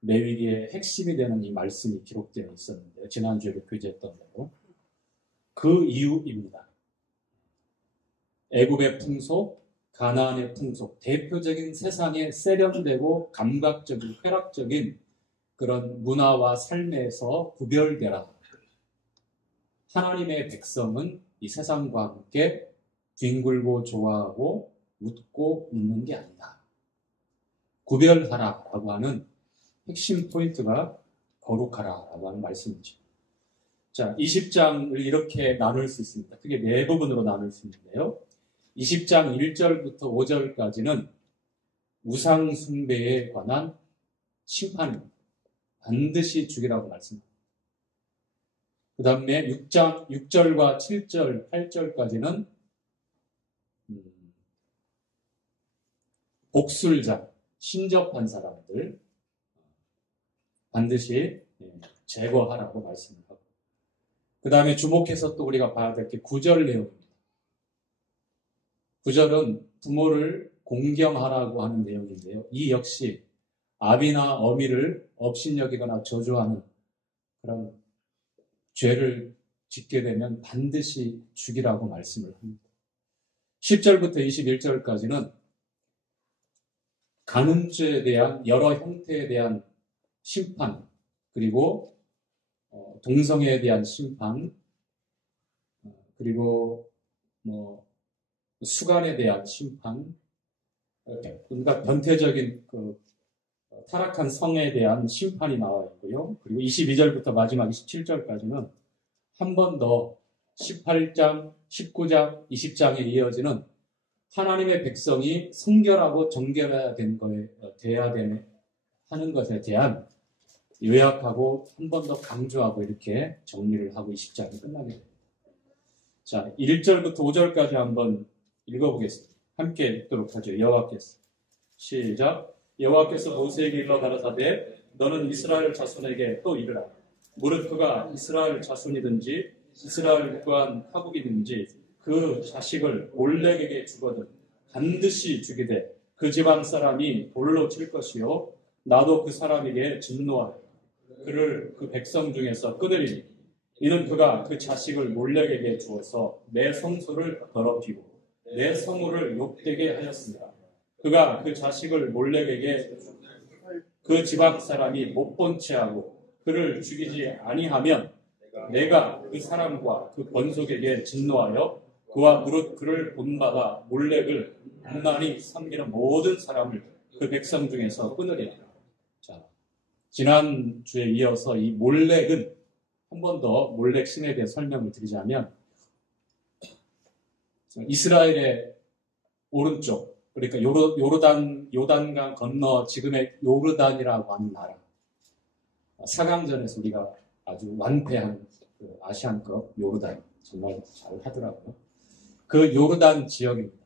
레위기의 핵심이 되는 이 말씀이 기록되어 있었는데, 지난주에도 교제했던 대로 그 이유입니다. 애굽의 풍속, 가나안의 풍속, 대표적인 세상의 세련되고 감각적인 쾌락적인 그런 문화와 삶에서 구별되라. 하나님의 백성은 이 세상과 함께 뒹굴고 좋아하고 웃고 웃는 게 아니다. 구별하라라고 하는 핵심 포인트가 거룩하라라고 하는 말씀이죠. 자, 20장을 이렇게 나눌 수 있습니다. 크게 네 부분으로 나눌 수 있는데요. 20장 1절부터 5절까지는 우상 숭배에 관한 심판입니다. 반드시 죽이라고 말씀합니다. 그 다음에 6절과 7절, 8절까지는 복술자, 신접한 사람들 반드시 제거하라고 말씀을 하고, 그 다음에 주목해서 또 우리가 봐야 될 게 9절 내용입니다. 9절은 부모를 공경하라고 하는 내용인데요. 이 역시 아비나 어미를 업신여기거나 저주하는 그런 죄를 짓게 되면 반드시 죽이라고 말씀을 합니다. 10절부터 21절까지는 간음죄에 대한 여러 형태에 대한 심판, 그리고 동성애에 대한 심판, 그리고 수간에 대한 심판, 그러니까 변태적인 타락한 성에 대한 심판이 나와 있고요. 그리고 22절부터 마지막 27절까지는 한 번 더 18장, 19장, 20장에 이어지는 하나님의 백성이 성결하고 정결해야 돼야 하는 것에 대한 요약하고 한 번 더 강조하고 이렇게 정리를 하고 20장이 끝나게 됩니다. 자, 1절부터 5절까지 한번 읽어보겠습니다. 함께 읽도록 하죠. 여호와께서. 시작. 여호와께서 모세에게 일러 가라사대 너는 이스라엘 자손에게 또 이르라. 무릇 그가 이스라엘 자손이든지 이스라엘 구한 타국이든지 그 자식을 몰렉에게 주거든 반드시 죽이되 그 지방 사람이 돌로 칠 것이요 나도 그 사람에게 진노하여 그를 그 백성 중에서 끊으리니 이는 그가 그 자식을 몰렉에게 주어서 내 성소를 더럽히고 내 성물을 욕되게 하였습니다. 그가 그 자식을 몰렉에게 그 지방 사람이 못 본 채 하고 그를 죽이지 아니하면 내가 그 사람과 그 권속에게 진노하여 그와 무릇 그를 본받아 몰렉을 만만히 섬기는 모든 사람을 그 백성 중에서 끊으리라. 자, 지난주에 이어서 이 몰렉은 한 번 더 몰렉 신에 대해 설명을 드리자면 이스라엘의 오른쪽, 그러니까 요단강 건너 지금의 요르단이라고 하는 나라, 4강전에서 우리가 아주 완패한 그 아시안컵 요르단 정말 잘 하더라고요. 그 요르단 지역입니다.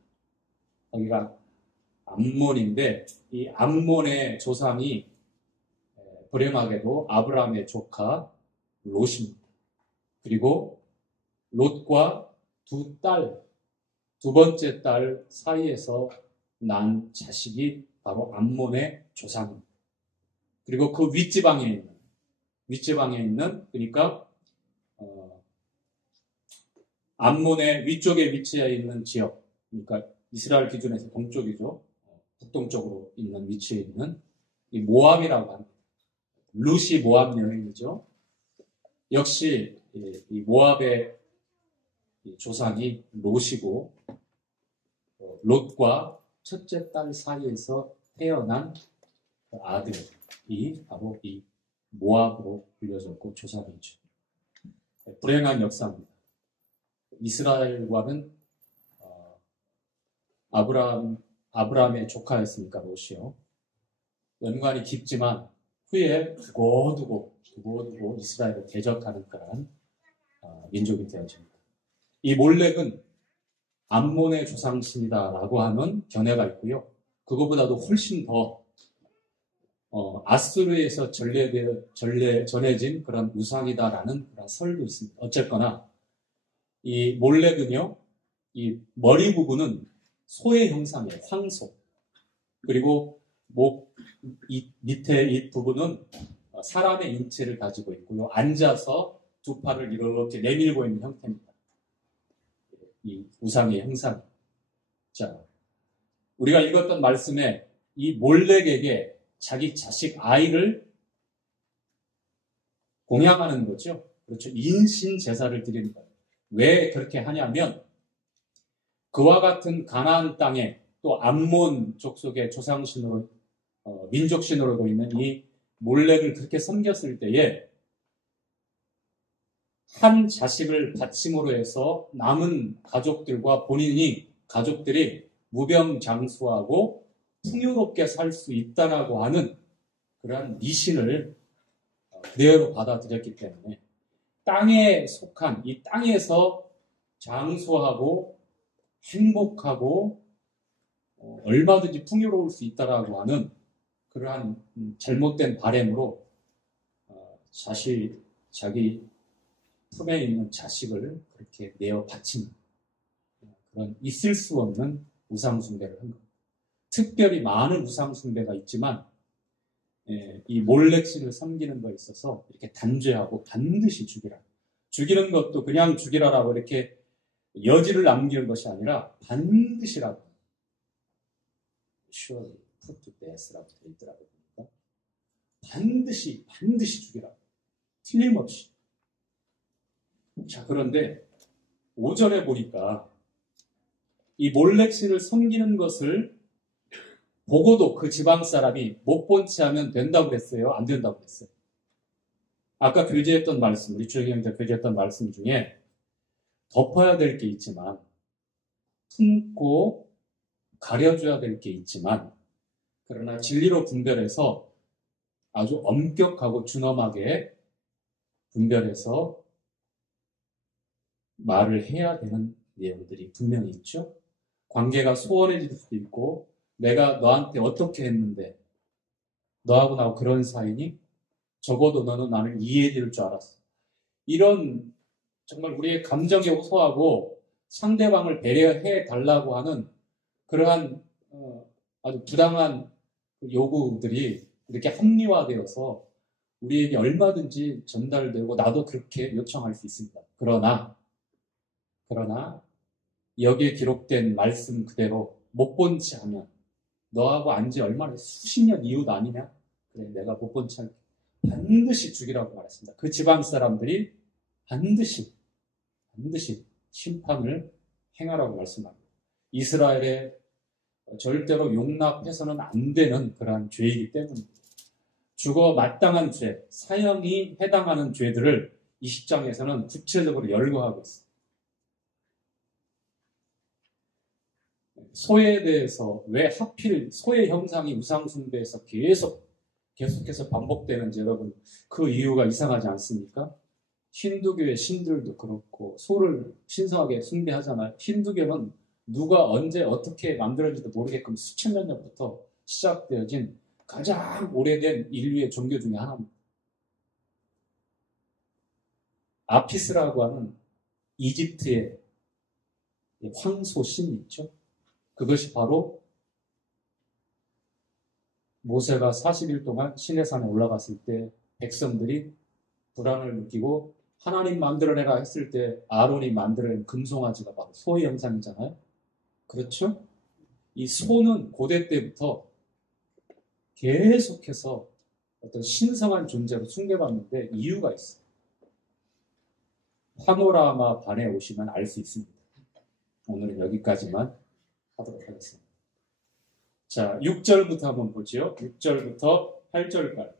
거기가 암몬인데 이 암몬의 조상이 불행하게도 아브라함의 조카 롯입니다. 그리고 롯과 두 번째 딸 사이에서 난 자식이 바로 암몬의 조상입니다. 그리고 그 윗지방에 있는 그러니까 암몬의 위쪽에 위치해 있는 지역, 그러니까 이스라엘 기준에서 동쪽이죠. 북동쪽으로 있는 위치에 있는 이 모압이라고 합니다. 룻이 모압 여인이죠. 역시 이 모압의 조상이 롯이고 롯과 첫째 딸 사이에서 태어난 그 아들이 바로 이 모압으로 불려졌고 조상이죠. 불행한 역사입니다. 이스라엘과는 아브라함의 조카였으니까 롯이요. 연관이 깊지만 후에 두고두고 이스라엘을 대적하는 그런 민족이 되어집니다. 이 몰렉은 암몬의 조상신이다라고 하는 견해가 있고요. 그거보다도 훨씬 더 아수르에서 전해진 그런 우상이다라는 그런 설도 있습니다. 어쨌거나 이 몰렉은요, 이 머리 부분은 소의 형상이에요. 황소. 그리고 밑에 이 부분은 사람의 인체를 가지고 있고요. 앉아서 두 팔을 이렇게 내밀고 있는 형태입니다. 이 우상의 형상. 자, 우리가 읽었던 말씀에 이 몰렉에게 자기 자식 아이를 공양하는 거죠. 그렇죠. 인신 제사를 드리는 거예요. 왜 그렇게 하냐면 그와 같은 가나안 땅에 또 암몬 족속의 조상신으로 민족신으로 있는 이 몰렉을 그렇게 섬겼을 때에 한 자식을 바침으로 해서 남은 가족들과 가족들이 무병장수하고 풍요롭게 살 수 있다라고 하는 그러한 미신을 그대로 받아들였기 때문에 땅에 속한 이 땅에서 장수하고 행복하고 얼마든지 풍요로울 수 있다라고 하는 그러한 잘못된 바램으로 자기 품에 있는 자식을 그렇게 내어 바친 그런 있을 수 없는 우상숭배를 한 겁니다. 특별히 많은 우상숭배가 있지만 이 몰렉신을 섬기는 거에 있어서 이렇게 단죄하고 반드시 죽이라. 죽이는 것도 그냥 죽이라라고 이렇게 여지를 남기는 것이 아니라 반드시라고. surely put to death라고 되어 있더라고요. 반드시 죽이라. 틀림없이. 자, 그런데 5절에 보니까 이 몰렉신을 섬기는 것을 보고도 그 지방 사람이 못 본 채 하면 된다고 그랬어요? 안 된다고 그랬어요? 아까 교제했던 말씀, 우리 주영님들 교제했던 말씀 중에 덮어야 될 게 있지만, 품고 가려줘야 될 게 있지만, 그러나 진리로 분별해서 아주 엄격하고 준엄하게 분별해서 말을 해야 되는 내용들이 분명히 있죠. 관계가 소원해질 수도 있고, 내가 너한테 어떻게 했는데 너하고 나하고 그런 사이니? 적어도 너는 나를 이해해 줄 줄 알았어. 이런 정말 우리의 감정에 호소하고 상대방을 배려해 달라고 하는 그러한 아주 부당한 요구들이 이렇게 합리화되어서 우리에게 얼마든지 전달되고 나도 그렇게 요청할 수 있습니다. 그러나 여기에 기록된 말씀 그대로 못 본 채 하면 너하고 안지 얼마나 수십 년 이웃 아니냐? 그래, 내가 못 본 채 할게. 반드시 죽이라고 말했습니다. 그 지방 사람들이 반드시 심판을 행하라고 말씀합니다. 이스라엘에 절대로 용납해서는 안 되는 그러한 죄이기 때문입니다. 죽어 마땅한 죄, 사형이 해당하는 죄들을 이 10장에서는 구체적으로 열거하고 있습니다. 소에 대해서 왜 하필 소의 형상이 우상숭배에서 계속해서 반복되는지 여러분 그 이유가 이상하지 않습니까? 힌두교의 신들도 그렇고 소를 신성하게 숭배하잖아요. 힌두교는 누가 언제 어떻게 만들어진지도 모르게끔 수천 년 전부터 시작되어진 가장 오래된 인류의 종교 중에 하나입니다. 아피스라고 하는 이집트의 황소 신 있죠. 그것이 바로 모세가 40일 동안 시내산에 올라갔을 때 백성들이 불안을 느끼고 하나님 만들어내라 했을 때 아론이 만들어낸 금송아지가 바로 소의 형상이잖아요. 그렇죠? 이 소는 고대 때부터 계속해서 어떤 신성한 존재로 숭배받는데 이유가 있어요. 파노라마 반에 오시면 알 수 있습니다. 오늘은 여기까지만 하도록 하겠습니다. 자, 6절부터 한번 보죠. 6절부터 8절까지.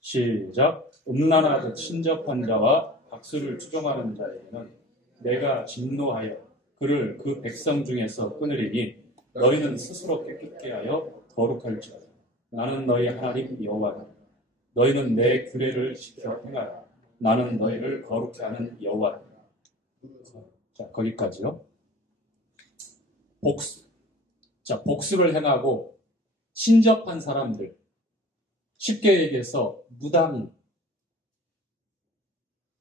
시작. 음란하고 친접한 자와 박수를 추종하는 자에게는 내가 진노하여 그를 그 백성 중에서 끊으리니 너희는 스스로 깨끗게 하여 거룩할지어다. 나는 너희 하나님 여호와다. 너희는 내 규례를 지켜 행하라. 나는 너희를 거룩히 하는 여호와다. 자, 거기까지요. 복수를 행하고 신접한 사람들, 쉽게 얘기해서 무당이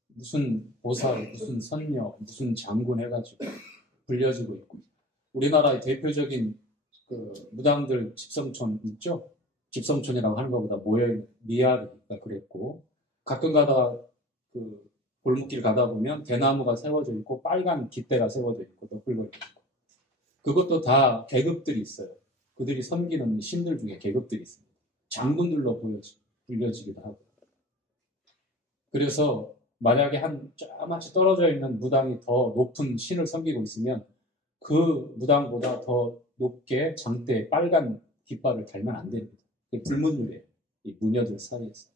무슨 보살, 무슨 선녀, 무슨 장군 해가지고 불려지고 있고, 우리나라의 대표적인 그 무당들 집성촌 있죠? 집성촌이라고 하는 것보다 미아리가 그랬고, 가끔 가다가 그 골목길 가다 보면 대나무가 세워져 있고 빨간 깃대가 세워져 있고 너풀거리고 있고, 그것도 다 계급들이 있어요. 그들이 섬기는 신들 중에 계급들이 있습니다. 장군들로 불려지기도 하고. 그래서 만약에 한 조그맣게 떨어져 있는 무당이 더 높은 신을 섬기고 있으면 그 무당보다 더 높게 장대에 빨간 깃발을 달면 안 됩니다. 불문율이에요. 이 무녀들 사이에서.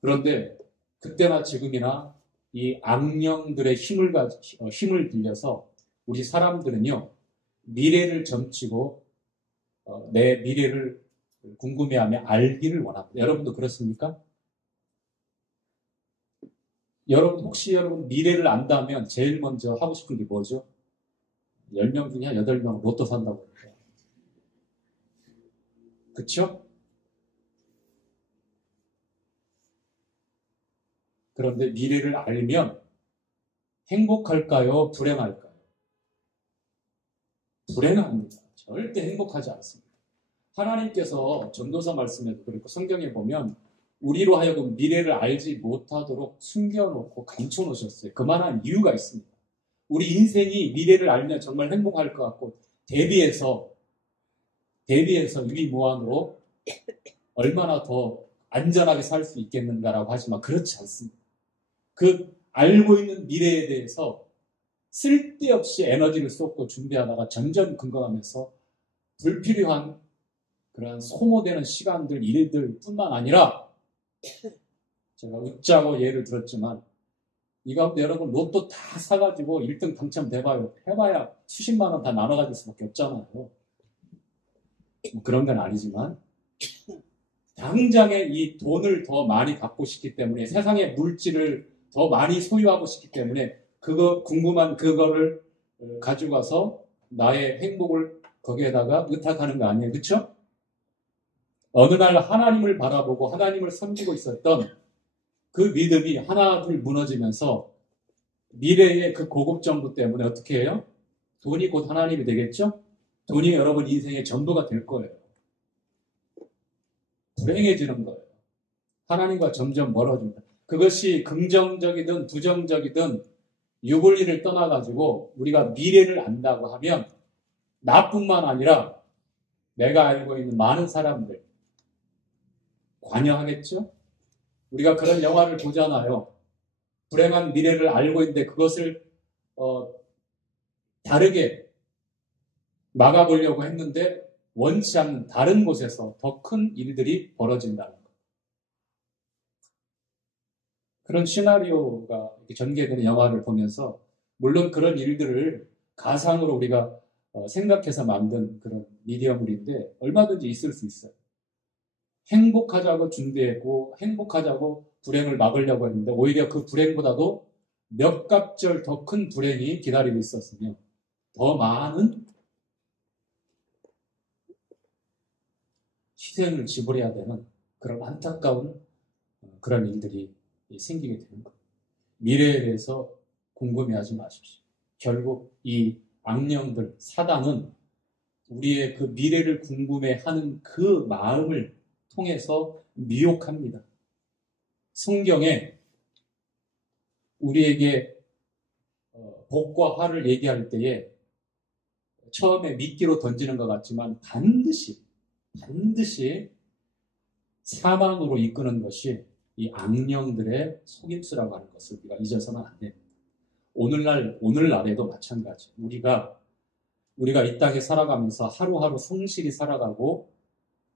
그런데 그때나 지금이나 이 악령들의 힘을 빌려서 우리 사람들은요, 미래를 점치고 내 미래를 궁금해하며 알기를 원합니다. 여러분도 그렇습니까? 여러분 혹시 여러분 미래를 안다면 제일 먼저 하고 싶은 게 뭐죠? 10명 중에 한 8명 로또 산다고 그래요. 그쵸? 그런데 미래를 알면 행복할까요? 불행할까요? 불행합니다. 절대 행복하지 않습니다. 하나님께서 전도서 말씀에도 그렇고 성경에 보면 우리로 하여금 미래를 알지 못하도록 숨겨놓고 감춰놓으셨어요. 그만한 이유가 있습니다. 우리 인생이 미래를 알면 정말 행복할 것 같고 대비해서 유비무환으로 얼마나 더 안전하게 살 수 있겠는가라고 하지만 그렇지 않습니다. 그 알고 있는 미래에 대해서 쓸데없이 에너지를 쏟고 준비하다가 점점 근거하면서 불필요한 그런 소모되는 시간들, 일들 뿐만 아니라 제가 웃자고 예를 들었지만 이 가운데 여러분 로또 다 사가지고 1등 당첨돼봐요. 해봐야 수십만 원 다 나눠 가질 수밖에 없잖아요. 뭐 그런 건 아니지만 당장에 이 돈을 더 많이 갖고 싶기 때문에 세상의 물질을 더 많이 소유하고 싶기 때문에 궁금한 그거를 가지고 가서 나의 행복을 거기에다가 의탁하는 거 아니에요. 그렇죠? 어느 날 하나님을 바라보고 하나님을 섬기고 있었던 그 믿음이 하나둘 무너지면서 미래의 그 고급 정보 때문에 어떻게 해요? 돈이 곧 하나님이 되겠죠? 돈이 여러분 인생의 전부가 될 거예요. 불행해지는 거예요. 하나님과 점점 멀어집니다. 그것이 긍정적이든 부정적이든 유불리를 떠나가지고 우리가 미래를 안다고 하면 나뿐만 아니라 내가 알고 있는 많은 사람들 관여하겠죠? 우리가 그런 영화를 보잖아요. 불행한 미래를 알고 있는데 그것을 다르게 막아보려고 했는데 원치 않는 다른 곳에서 더 큰 일들이 벌어진다는 것. 그런 시나리오가 이렇게 전개되는 영화를 보면서 물론 그런 일들을 가상으로 우리가 생각해서 만든 그런 미디어물인데 얼마든지 있을 수 있어요. 행복하자고 준비했고 행복하자고 불행을 막으려고 했는데 오히려 그 불행보다도 몇 갑절 더 큰 불행이 기다리고 있었으며 더 많은 희생을 지불해야 되는 그런 안타까운 그런 일들이 생기게 되는 거예요. 미래에 대해서 궁금해하지 마십시오. 결국 이 악령들, 사단은 우리의 그 미래를 궁금해하는 그 마음을 통해서 미혹합니다. 성경에 우리에게 복과 화를 얘기할 때에 처음에 미끼로 던지는 것 같지만 반드시 사망으로 이끄는 것이 이 악령들의 속임수라고 하는 것을 우리가 잊어서는 안 됩니다. 오늘날에도 마찬가지. 우리가 이 땅에 살아가면서 하루하루 성실히 살아가고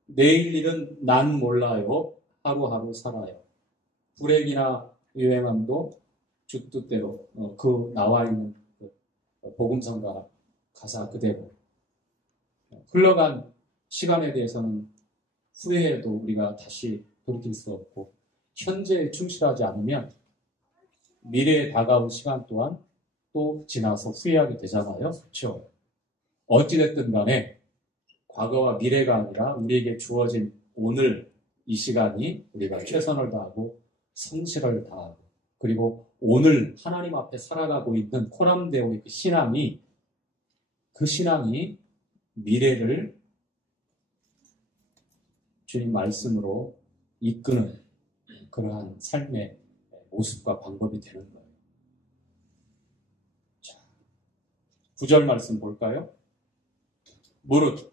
내일 일은 난 몰라요. 하루하루 살아요. 불행이나 유행함도 주 뜻대로 그 나와 있는 복음성가 가사 그대로 흘러간 시간에 대해서는 후회해도 우리가 다시 돌이킬 수 없고 현재에 충실하지 않으면 미래에 다가올 시간 또한 또 지나서 후회하게 되잖아요. 그렇죠? 어찌됐든 간에 과거와 미래가 아니라 우리에게 주어진 오늘 이 시간이 우리가 최선을 다하고 성실을 다하고 그리고 오늘 하나님 앞에 살아가고 있는 코람데오의 그 신앙이 미래를 주님 말씀으로 이끄는 그러한 삶의 모습과 방법이 되는 거예요. 자, 9절 말씀 볼까요? 무릇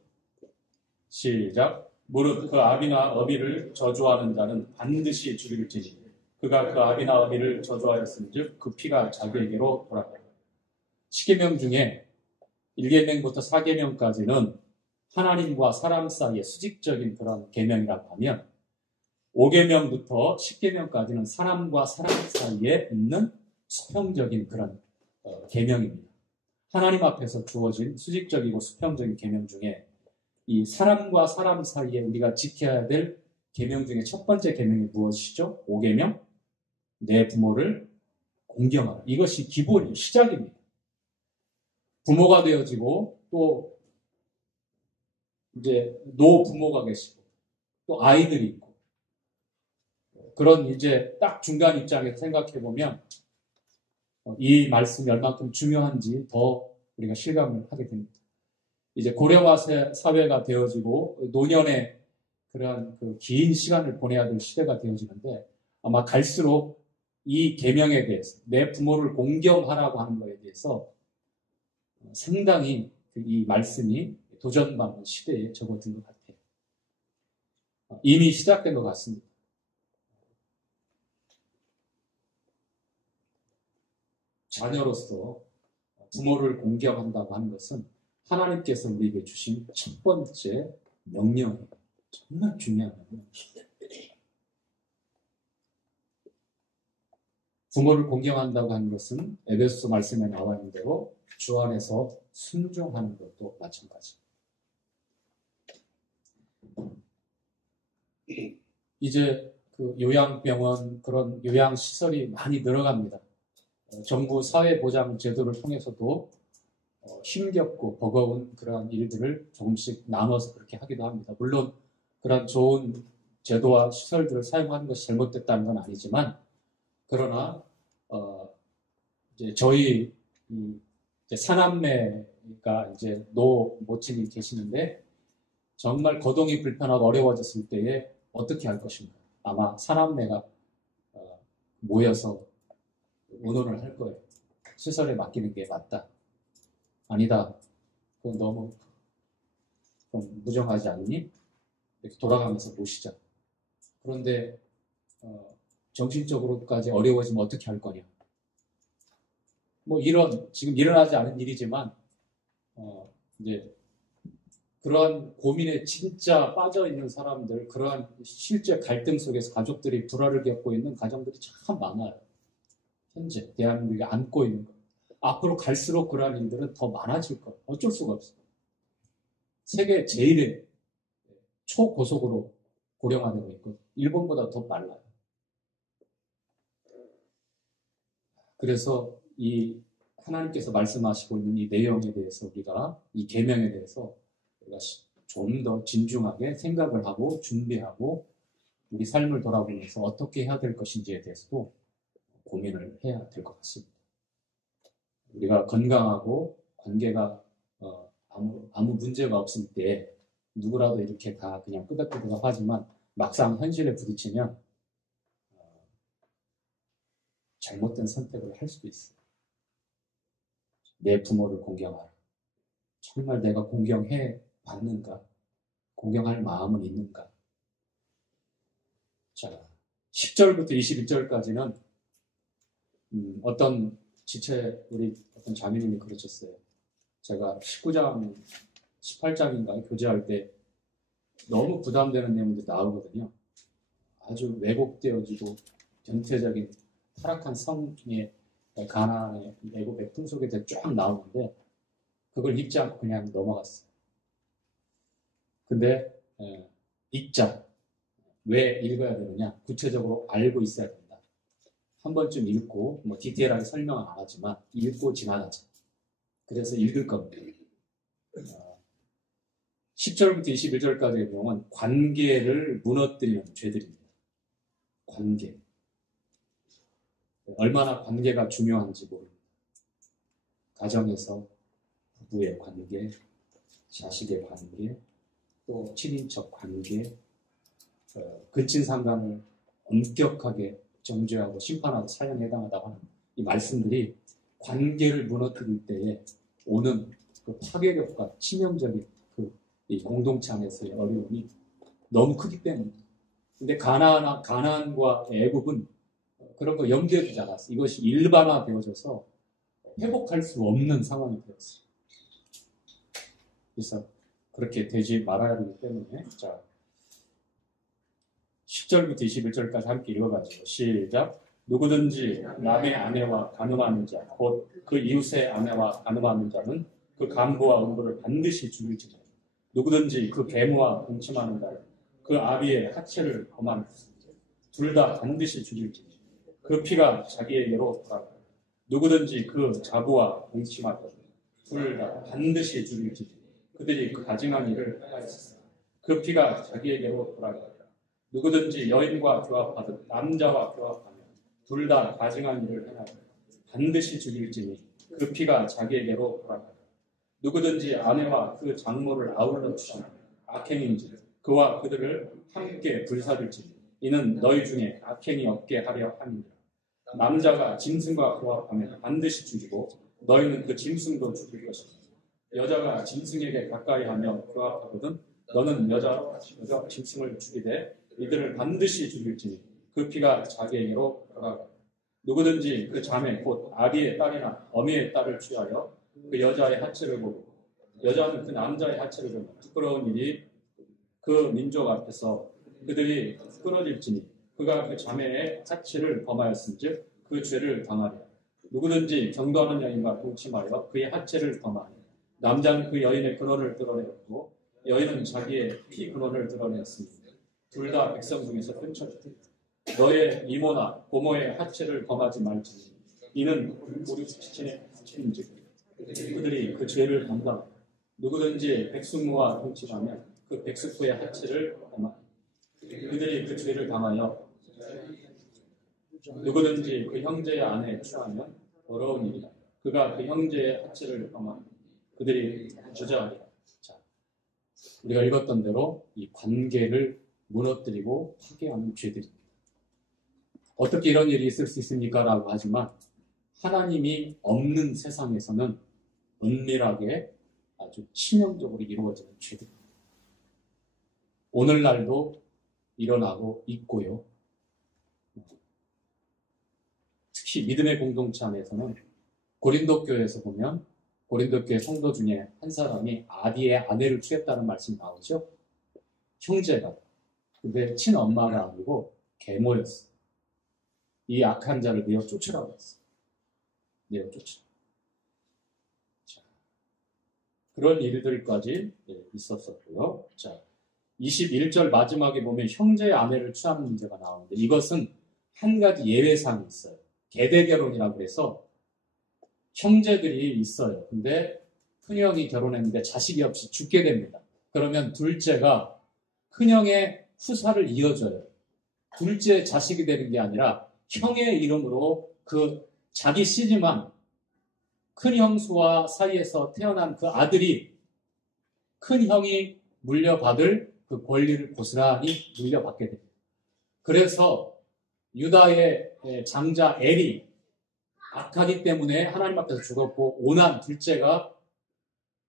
시작. 무릇 그 아비나 어비를 저주하는 자는 반드시 죽일지니 그가 그 아비나 어비를 저주하였은즉 그 피가 자기에게로 돌아가요. 10계명 중에 1계명부터 4계명까지는 하나님과 사람 사이의 수직적인 그런 계명이라고 하면 5계명부터 10계명까지는 사람과 사람 사이에 있는 수평적인 그런 계명입니다. 하나님 앞에서 주어진 수직적이고 수평적인 계명 중에 이 사람과 사람 사이에 우리가 지켜야 될 계명 중에 첫 번째 계명이 무엇이죠? 5계명? 내 부모를 공경하라. 이것이 기본이에요. 시작입니다. 부모가 되어지고 또 이제 노부모가 계시고 또 아이들이 있고 그런 이제 딱 중간 입장에서 생각해 보면 이 말씀이 얼만큼 중요한지 더 우리가 실감을 하게 됩니다. 이제 고령화 사회가 되어지고 노년의 그러한 그 긴 시간을 보내야 될 시대가 되어지는데 아마 갈수록 이 계명에 대해서 내 부모를 공경하라고 하는 것에 대해서 상당히 이 말씀이 도전받는 시대에 접어든 것 같아요. 이미 시작된 것 같습니다. 자녀로서 부모를 공경한다고 하는 것은 하나님께서 우리에게 주신 첫 번째 명령이에요. 정말 중요한 명령이에요. 부모를 공경한다고 하는 것은 에베소서 말씀에 나와 있는 대로 주 안에서 순종하는 것도 마찬가지입니다. 이제 그 요양병원 그런 요양시설이 많이 늘어갑니다. 정부 사회보장 제도를 통해서도 힘겹고 버거운 그러한 일들을 조금씩 나눠서 그렇게 하기도 합니다. 물론 그런 좋은 제도와 시설들을 사용하는 것이 잘못됐다는 건 아니지만 그러나 이제 저희 이제 사남매가 이제 모친이 계시는데 정말 거동이 불편하고 어려워졌을 때에 어떻게 할 것인가? 아마 사남매가 모여서 의논을 할 거예요. 시설에 맡기는 게 맞다. 아니다. 그건 너무 좀 무정하지 않니? 이렇게 돌아가면서 모시자. 그런데 정신적으로까지 어려워지면 어떻게 할 거냐? 뭐 이런 지금 일어나지 않은 일이지만 이제 그러한 고민에 진짜 빠져 있는 사람들, 그러한 실제 갈등 속에서 가족들이 불화를 겪고 있는 가정들이 참 많아요. 현재 대한민국이 안고 있는 것. 앞으로 갈수록 그러한 일들은 더 많아질 거예요. 어쩔 수가 없어요. 세계 제일의 초고속으로 고령화되고 있고 일본보다 더 빨라요. 그래서 이 하나님께서 말씀하시고 있는 이 내용에 대해서 우리가 이 계명에 대해서 우리가 좀 더 진중하게 생각을 하고 준비하고 우리 삶을 돌아보면서 어떻게 해야 될 것인지에 대해서도 고민을 해야 될 것 같습니다. 우리가 건강하고 관계가 아무 문제가 없을 때 누구라도 이렇게 다 그냥 끄덕끄덕하지만 막상 현실에 부딪히면 잘못된 선택을 할 수도 있어요. 내 부모를 공경하라. 정말 내가 공경해 봤는가? 공경할 마음은 있는가? 자, 10절부터 21절까지는 어떤 우리 어떤 자매님이 그러셨어요. 제가 19장, 18장인가 교제할 때 너무 부담되는 내용들이 나오거든요. 아주 왜곡되어지고 변태적인 타락한 성의 가나안의 애굽의 풍속에 대해 쫙 나오는데 그걸 읽지 않고 그냥 넘어갔어요. 근데 읽자. 왜 읽어야 되느냐? 구체적으로 알고 있어야 된다. 한 번쯤 읽고 뭐 디테일하게 설명은 안 하지만 읽고 지나가자. 그래서 읽을 겁니다. 10절부터 21절까지의 내용은 관계를 무너뜨리는 죄들입니다. 관계. 얼마나 관계가 중요한지 모릅니다. 가정에서 부부의 관계, 자식의 관계, 또 친인척 관계, 근친상간을 엄격하게 정죄하고 심판하고 사형에 해당하다고 하는 이 말씀들이 관계를 무너뜨릴 때에 오는 그 파괴력과 치명적인 이 공동체 안에서의 어려움이 너무 크기 때문입니다. 근데 가나안과 애굽은 그런 거 염두에 두지 않았어요. 이것이 일반화되어져서 회복할 수 없는 상황이 되었어요. 그래서 그렇게 되지 말아야 하기 때문에 자 10절부터 21절까지 함께 읽어가지고 시작. 누구든지 남의 아내와 간음하는 자, 곧 그 이웃의 아내와 간음하는 자는 그 간부와 음부를 반드시 죽일지니라. 누구든지 그 계무와 동침하는 자 그 아비의 하체를 범하는 둘 다 반드시 죽일지니 그 피가 자기에게로 돌아가 누구든지 그 자부와 동침하든 둘 다 반드시 죽일지니 그들이 그 가증한 일을 행하였으니 그 피가 자기에게로 돌아가 누구든지 여인과 교합하든 남자와 교합하면 둘 다 가증한 일을 행하여 반드시 죽일지니 그 피가 자기에게로 돌아가 누구든지 아내와 그 장모를 아울러 주시면 악행인지 그와 그들을 함께 불사를지니 이는 너희 중에 악행이 없게 하려 함이니라. 남자가 짐승과 교합하면 반드시 죽이고 너희는 그 짐승도 죽일 것이다. 여자가 짐승에게 가까이 하며 교합하거든 너는 여자 짐승을 죽이되 이들을 반드시 죽일지니 그 피가 자기에게로 돌아가 누구든지 그 자매 곧 아비의 딸이나 어미의 딸을 취하여 그 여자의 하체를 보고 여자는 그 남자의 하체를 보면 부끄러운 일이 그 민족 앞에서 그들이 끊어질지니 그가 그 자매의 하체를 범하였은즉 그 죄를 당하리라. 누구든지 경도하는 여인과 동침하여 그의 하체를 범하니 남자는 그 여인의 근원을 드러내었고 여인은 자기의 피 근원을 드러내었으니 둘 다 백성 중에서 끊쳐지되 너의 이모나 고모의 하체를 범하지 말지니 이는 우리 지친의 지킨즉 그들이 그 죄를 담당하라. 누구든지 백숙무와 동침하면 그 백숙부의 하체를 범하니 그들이 그 죄를 당하여 누구든지 그 형제의 아내에 취하면 더러운 일이다. 그가 그 형제의 하체를 범하니 그들이 주저하리라. 자, 우리가 읽었던 대로 이 관계를 무너뜨리고 파괴하는 죄들입니다. 어떻게 이런 일이 있을 수 있습니까? 라고 하지만 하나님이 없는 세상에서는 은밀하게 아주 치명적으로 이루어지는 죄들입니다. 오늘날도 일어나고 있고요. 특히 믿음의 공동체 안에서는 고린도 교회에서 보면 고린도 교회 성도 중에 한 사람이 아디의 아내를 취했다는 말씀이 나오죠. 형제가. 근데 친엄마가 아니고 계모였어요. 이 악한 자를 내어 쫓으라고 했어요. 내어 쫓으라. 자, 그런 일들까지 있었었고요. 자, 21절 마지막에 보면 형제의 아내를 취하는 문제가 나오는데 이것은 한 가지 예외사항이 있어요. 계대결혼이라고 해서 형제들이 있어요. 근데 큰형이 결혼했는데 자식이 없이 죽게 됩니다. 그러면 둘째가 큰형의 후사를 이어줘요. 둘째 자식이 되는 게 아니라 형의 이름으로 그 자기 씨지만 큰형수와 사이에서 태어난 그 아들이 큰형이 물려받을 그 권리를 고스란히 물려받게 됩니다. 그래서 유다의 장자 엘이 악하기 때문에 하나님 앞에서 죽었고 오난 둘째가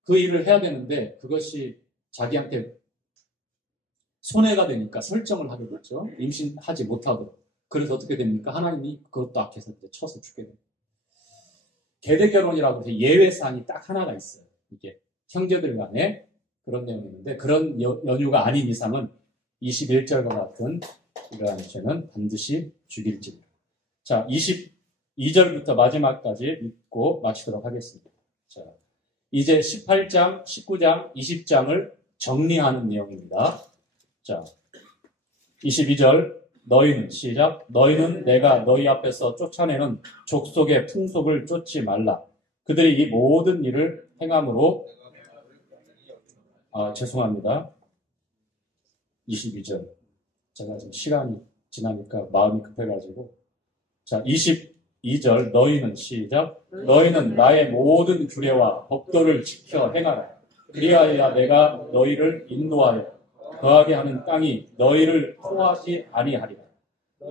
그 일을 해야 되는데 그것이 자기한테 손해가 되니까 설정을 하게 됐죠. 임신하지 못하도록. 그래서 어떻게 됩니까? 하나님이 그것도 악해서 이제 쳐서 죽게 됩니다. 계대결혼이라고 해서 예외사항이 딱 하나가 있어요. 이게 형제들 간에 그런 내용이 있는데 그런 연유가 아닌 이상은 21절과 같은 이러한 죄는 반드시 죽일지니라. 자, 22절부터 마지막까지 읽고 마치도록 하겠습니다. 자, 이제 18장, 19장, 20장을 정리하는 내용입니다. 자, 22절 너희는 시작 너희는 내가 너희 앞에서 쫓아내는 족속의 풍속을 쫓지 말라. 그들이 이 모든 일을 행함으로 죄송합니다. 22절 제가 지금 시간이 지나니까 마음이 급해가지고 자 22절 너희는 시작 너희는 나의 모든 규례와 법도를 지켜 행하라. 그리하여 내가 너희를 인도하여 거하게 하는 땅이 너희를 토하지 아니하리라.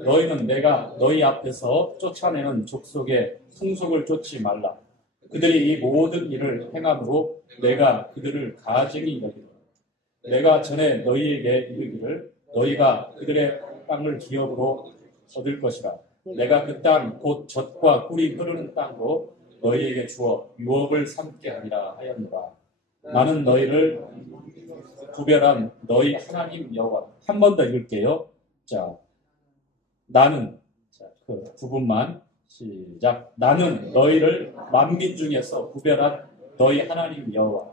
너희는 내가 너희 앞에서 쫓아내는 족속의 풍속을 쫓지 말라. 그들이 이 모든 일을 행함으로 내가 그들을 가증히 여기라. 내가 전에 너희에게 이르기를 너희가 그들의 땅을 기업으로 얻을 것이라. 내가 그 땅 곧 젖과 꿀이 흐르는 땅으로 너희에게 주어 유업을 삼게 하리라 하였노라. 나는 너희를 구별한 너희 하나님 여호와. 한 번 더 읽을게요. 자, 나는 그 부분만 시작. 나는 너희를 만민 중에서 구별한 너희 하나님 여호와.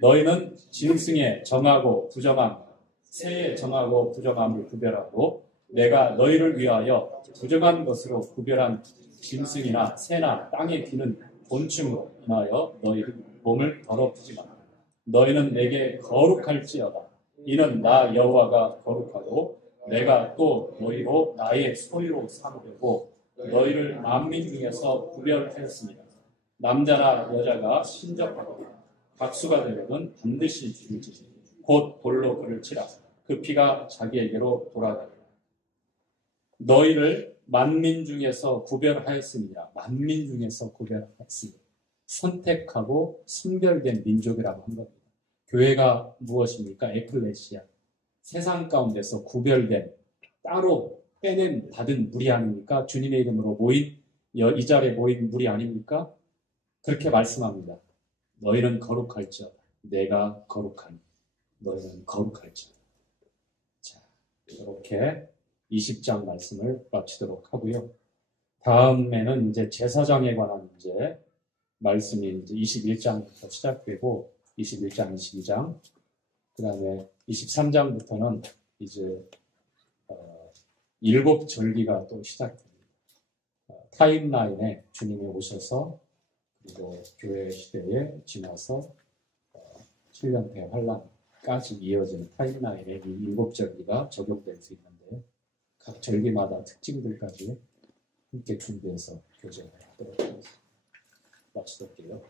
너희는 짐승의 정하고 부정함, 새의 정하고 부정함을 구별하고 내가 너희를 위하여 부정한 것으로 구별한 짐승이나 새나 땅에 기는 곤충으로 인하여 너희 몸을 더럽히지 마라. 너희는 내게 거룩할지어다. 이는 나 여호와가 거룩하고 내가 또 너희로 나의 소유로 삼으려고 너희를 만민 중에서 구별하였습니다. 남자나 여자가 신접하고 박수가 되려면 반드시 죽을지 곧 돌로 그를 치라. 그 피가 자기에게로 돌아가리라. 너희를 만민 중에서 구별하였습니다. 만민 중에서 구별하였습니다. 선택하고 선별된 민족이라고 한 겁니다. 교회가 무엇입니까? 에클레시아. 세상 가운데서 구별된, 따로 빼낸 받은 무리 아닙니까? 주님의 이름으로 모인, 이 자리에 모인 무리 아닙니까? 그렇게 말씀합니다. 너희는 거룩할지어다. 내가 거룩하니 너희는 거룩할지어다. 자, 이렇게 20장 말씀을 마치도록 하고요. 다음에는 이제 제사장에 관한 이제 말씀이 이제 21장부터 시작되고 21장, 22장, 그 다음에 23장부터는 이제 일곱 절기가 또 시작됩니다. 타임라인에 주님이 오셔서 그리고 교회 시대에 지나서 7년 대환란까지 이어지는 타임라인에 이 일곱 절기가 적용될 수 있는데 각 절기마다 특징들까지 함께 준비해서 교제를 하도록 하겠습니다. 마치도록 해요.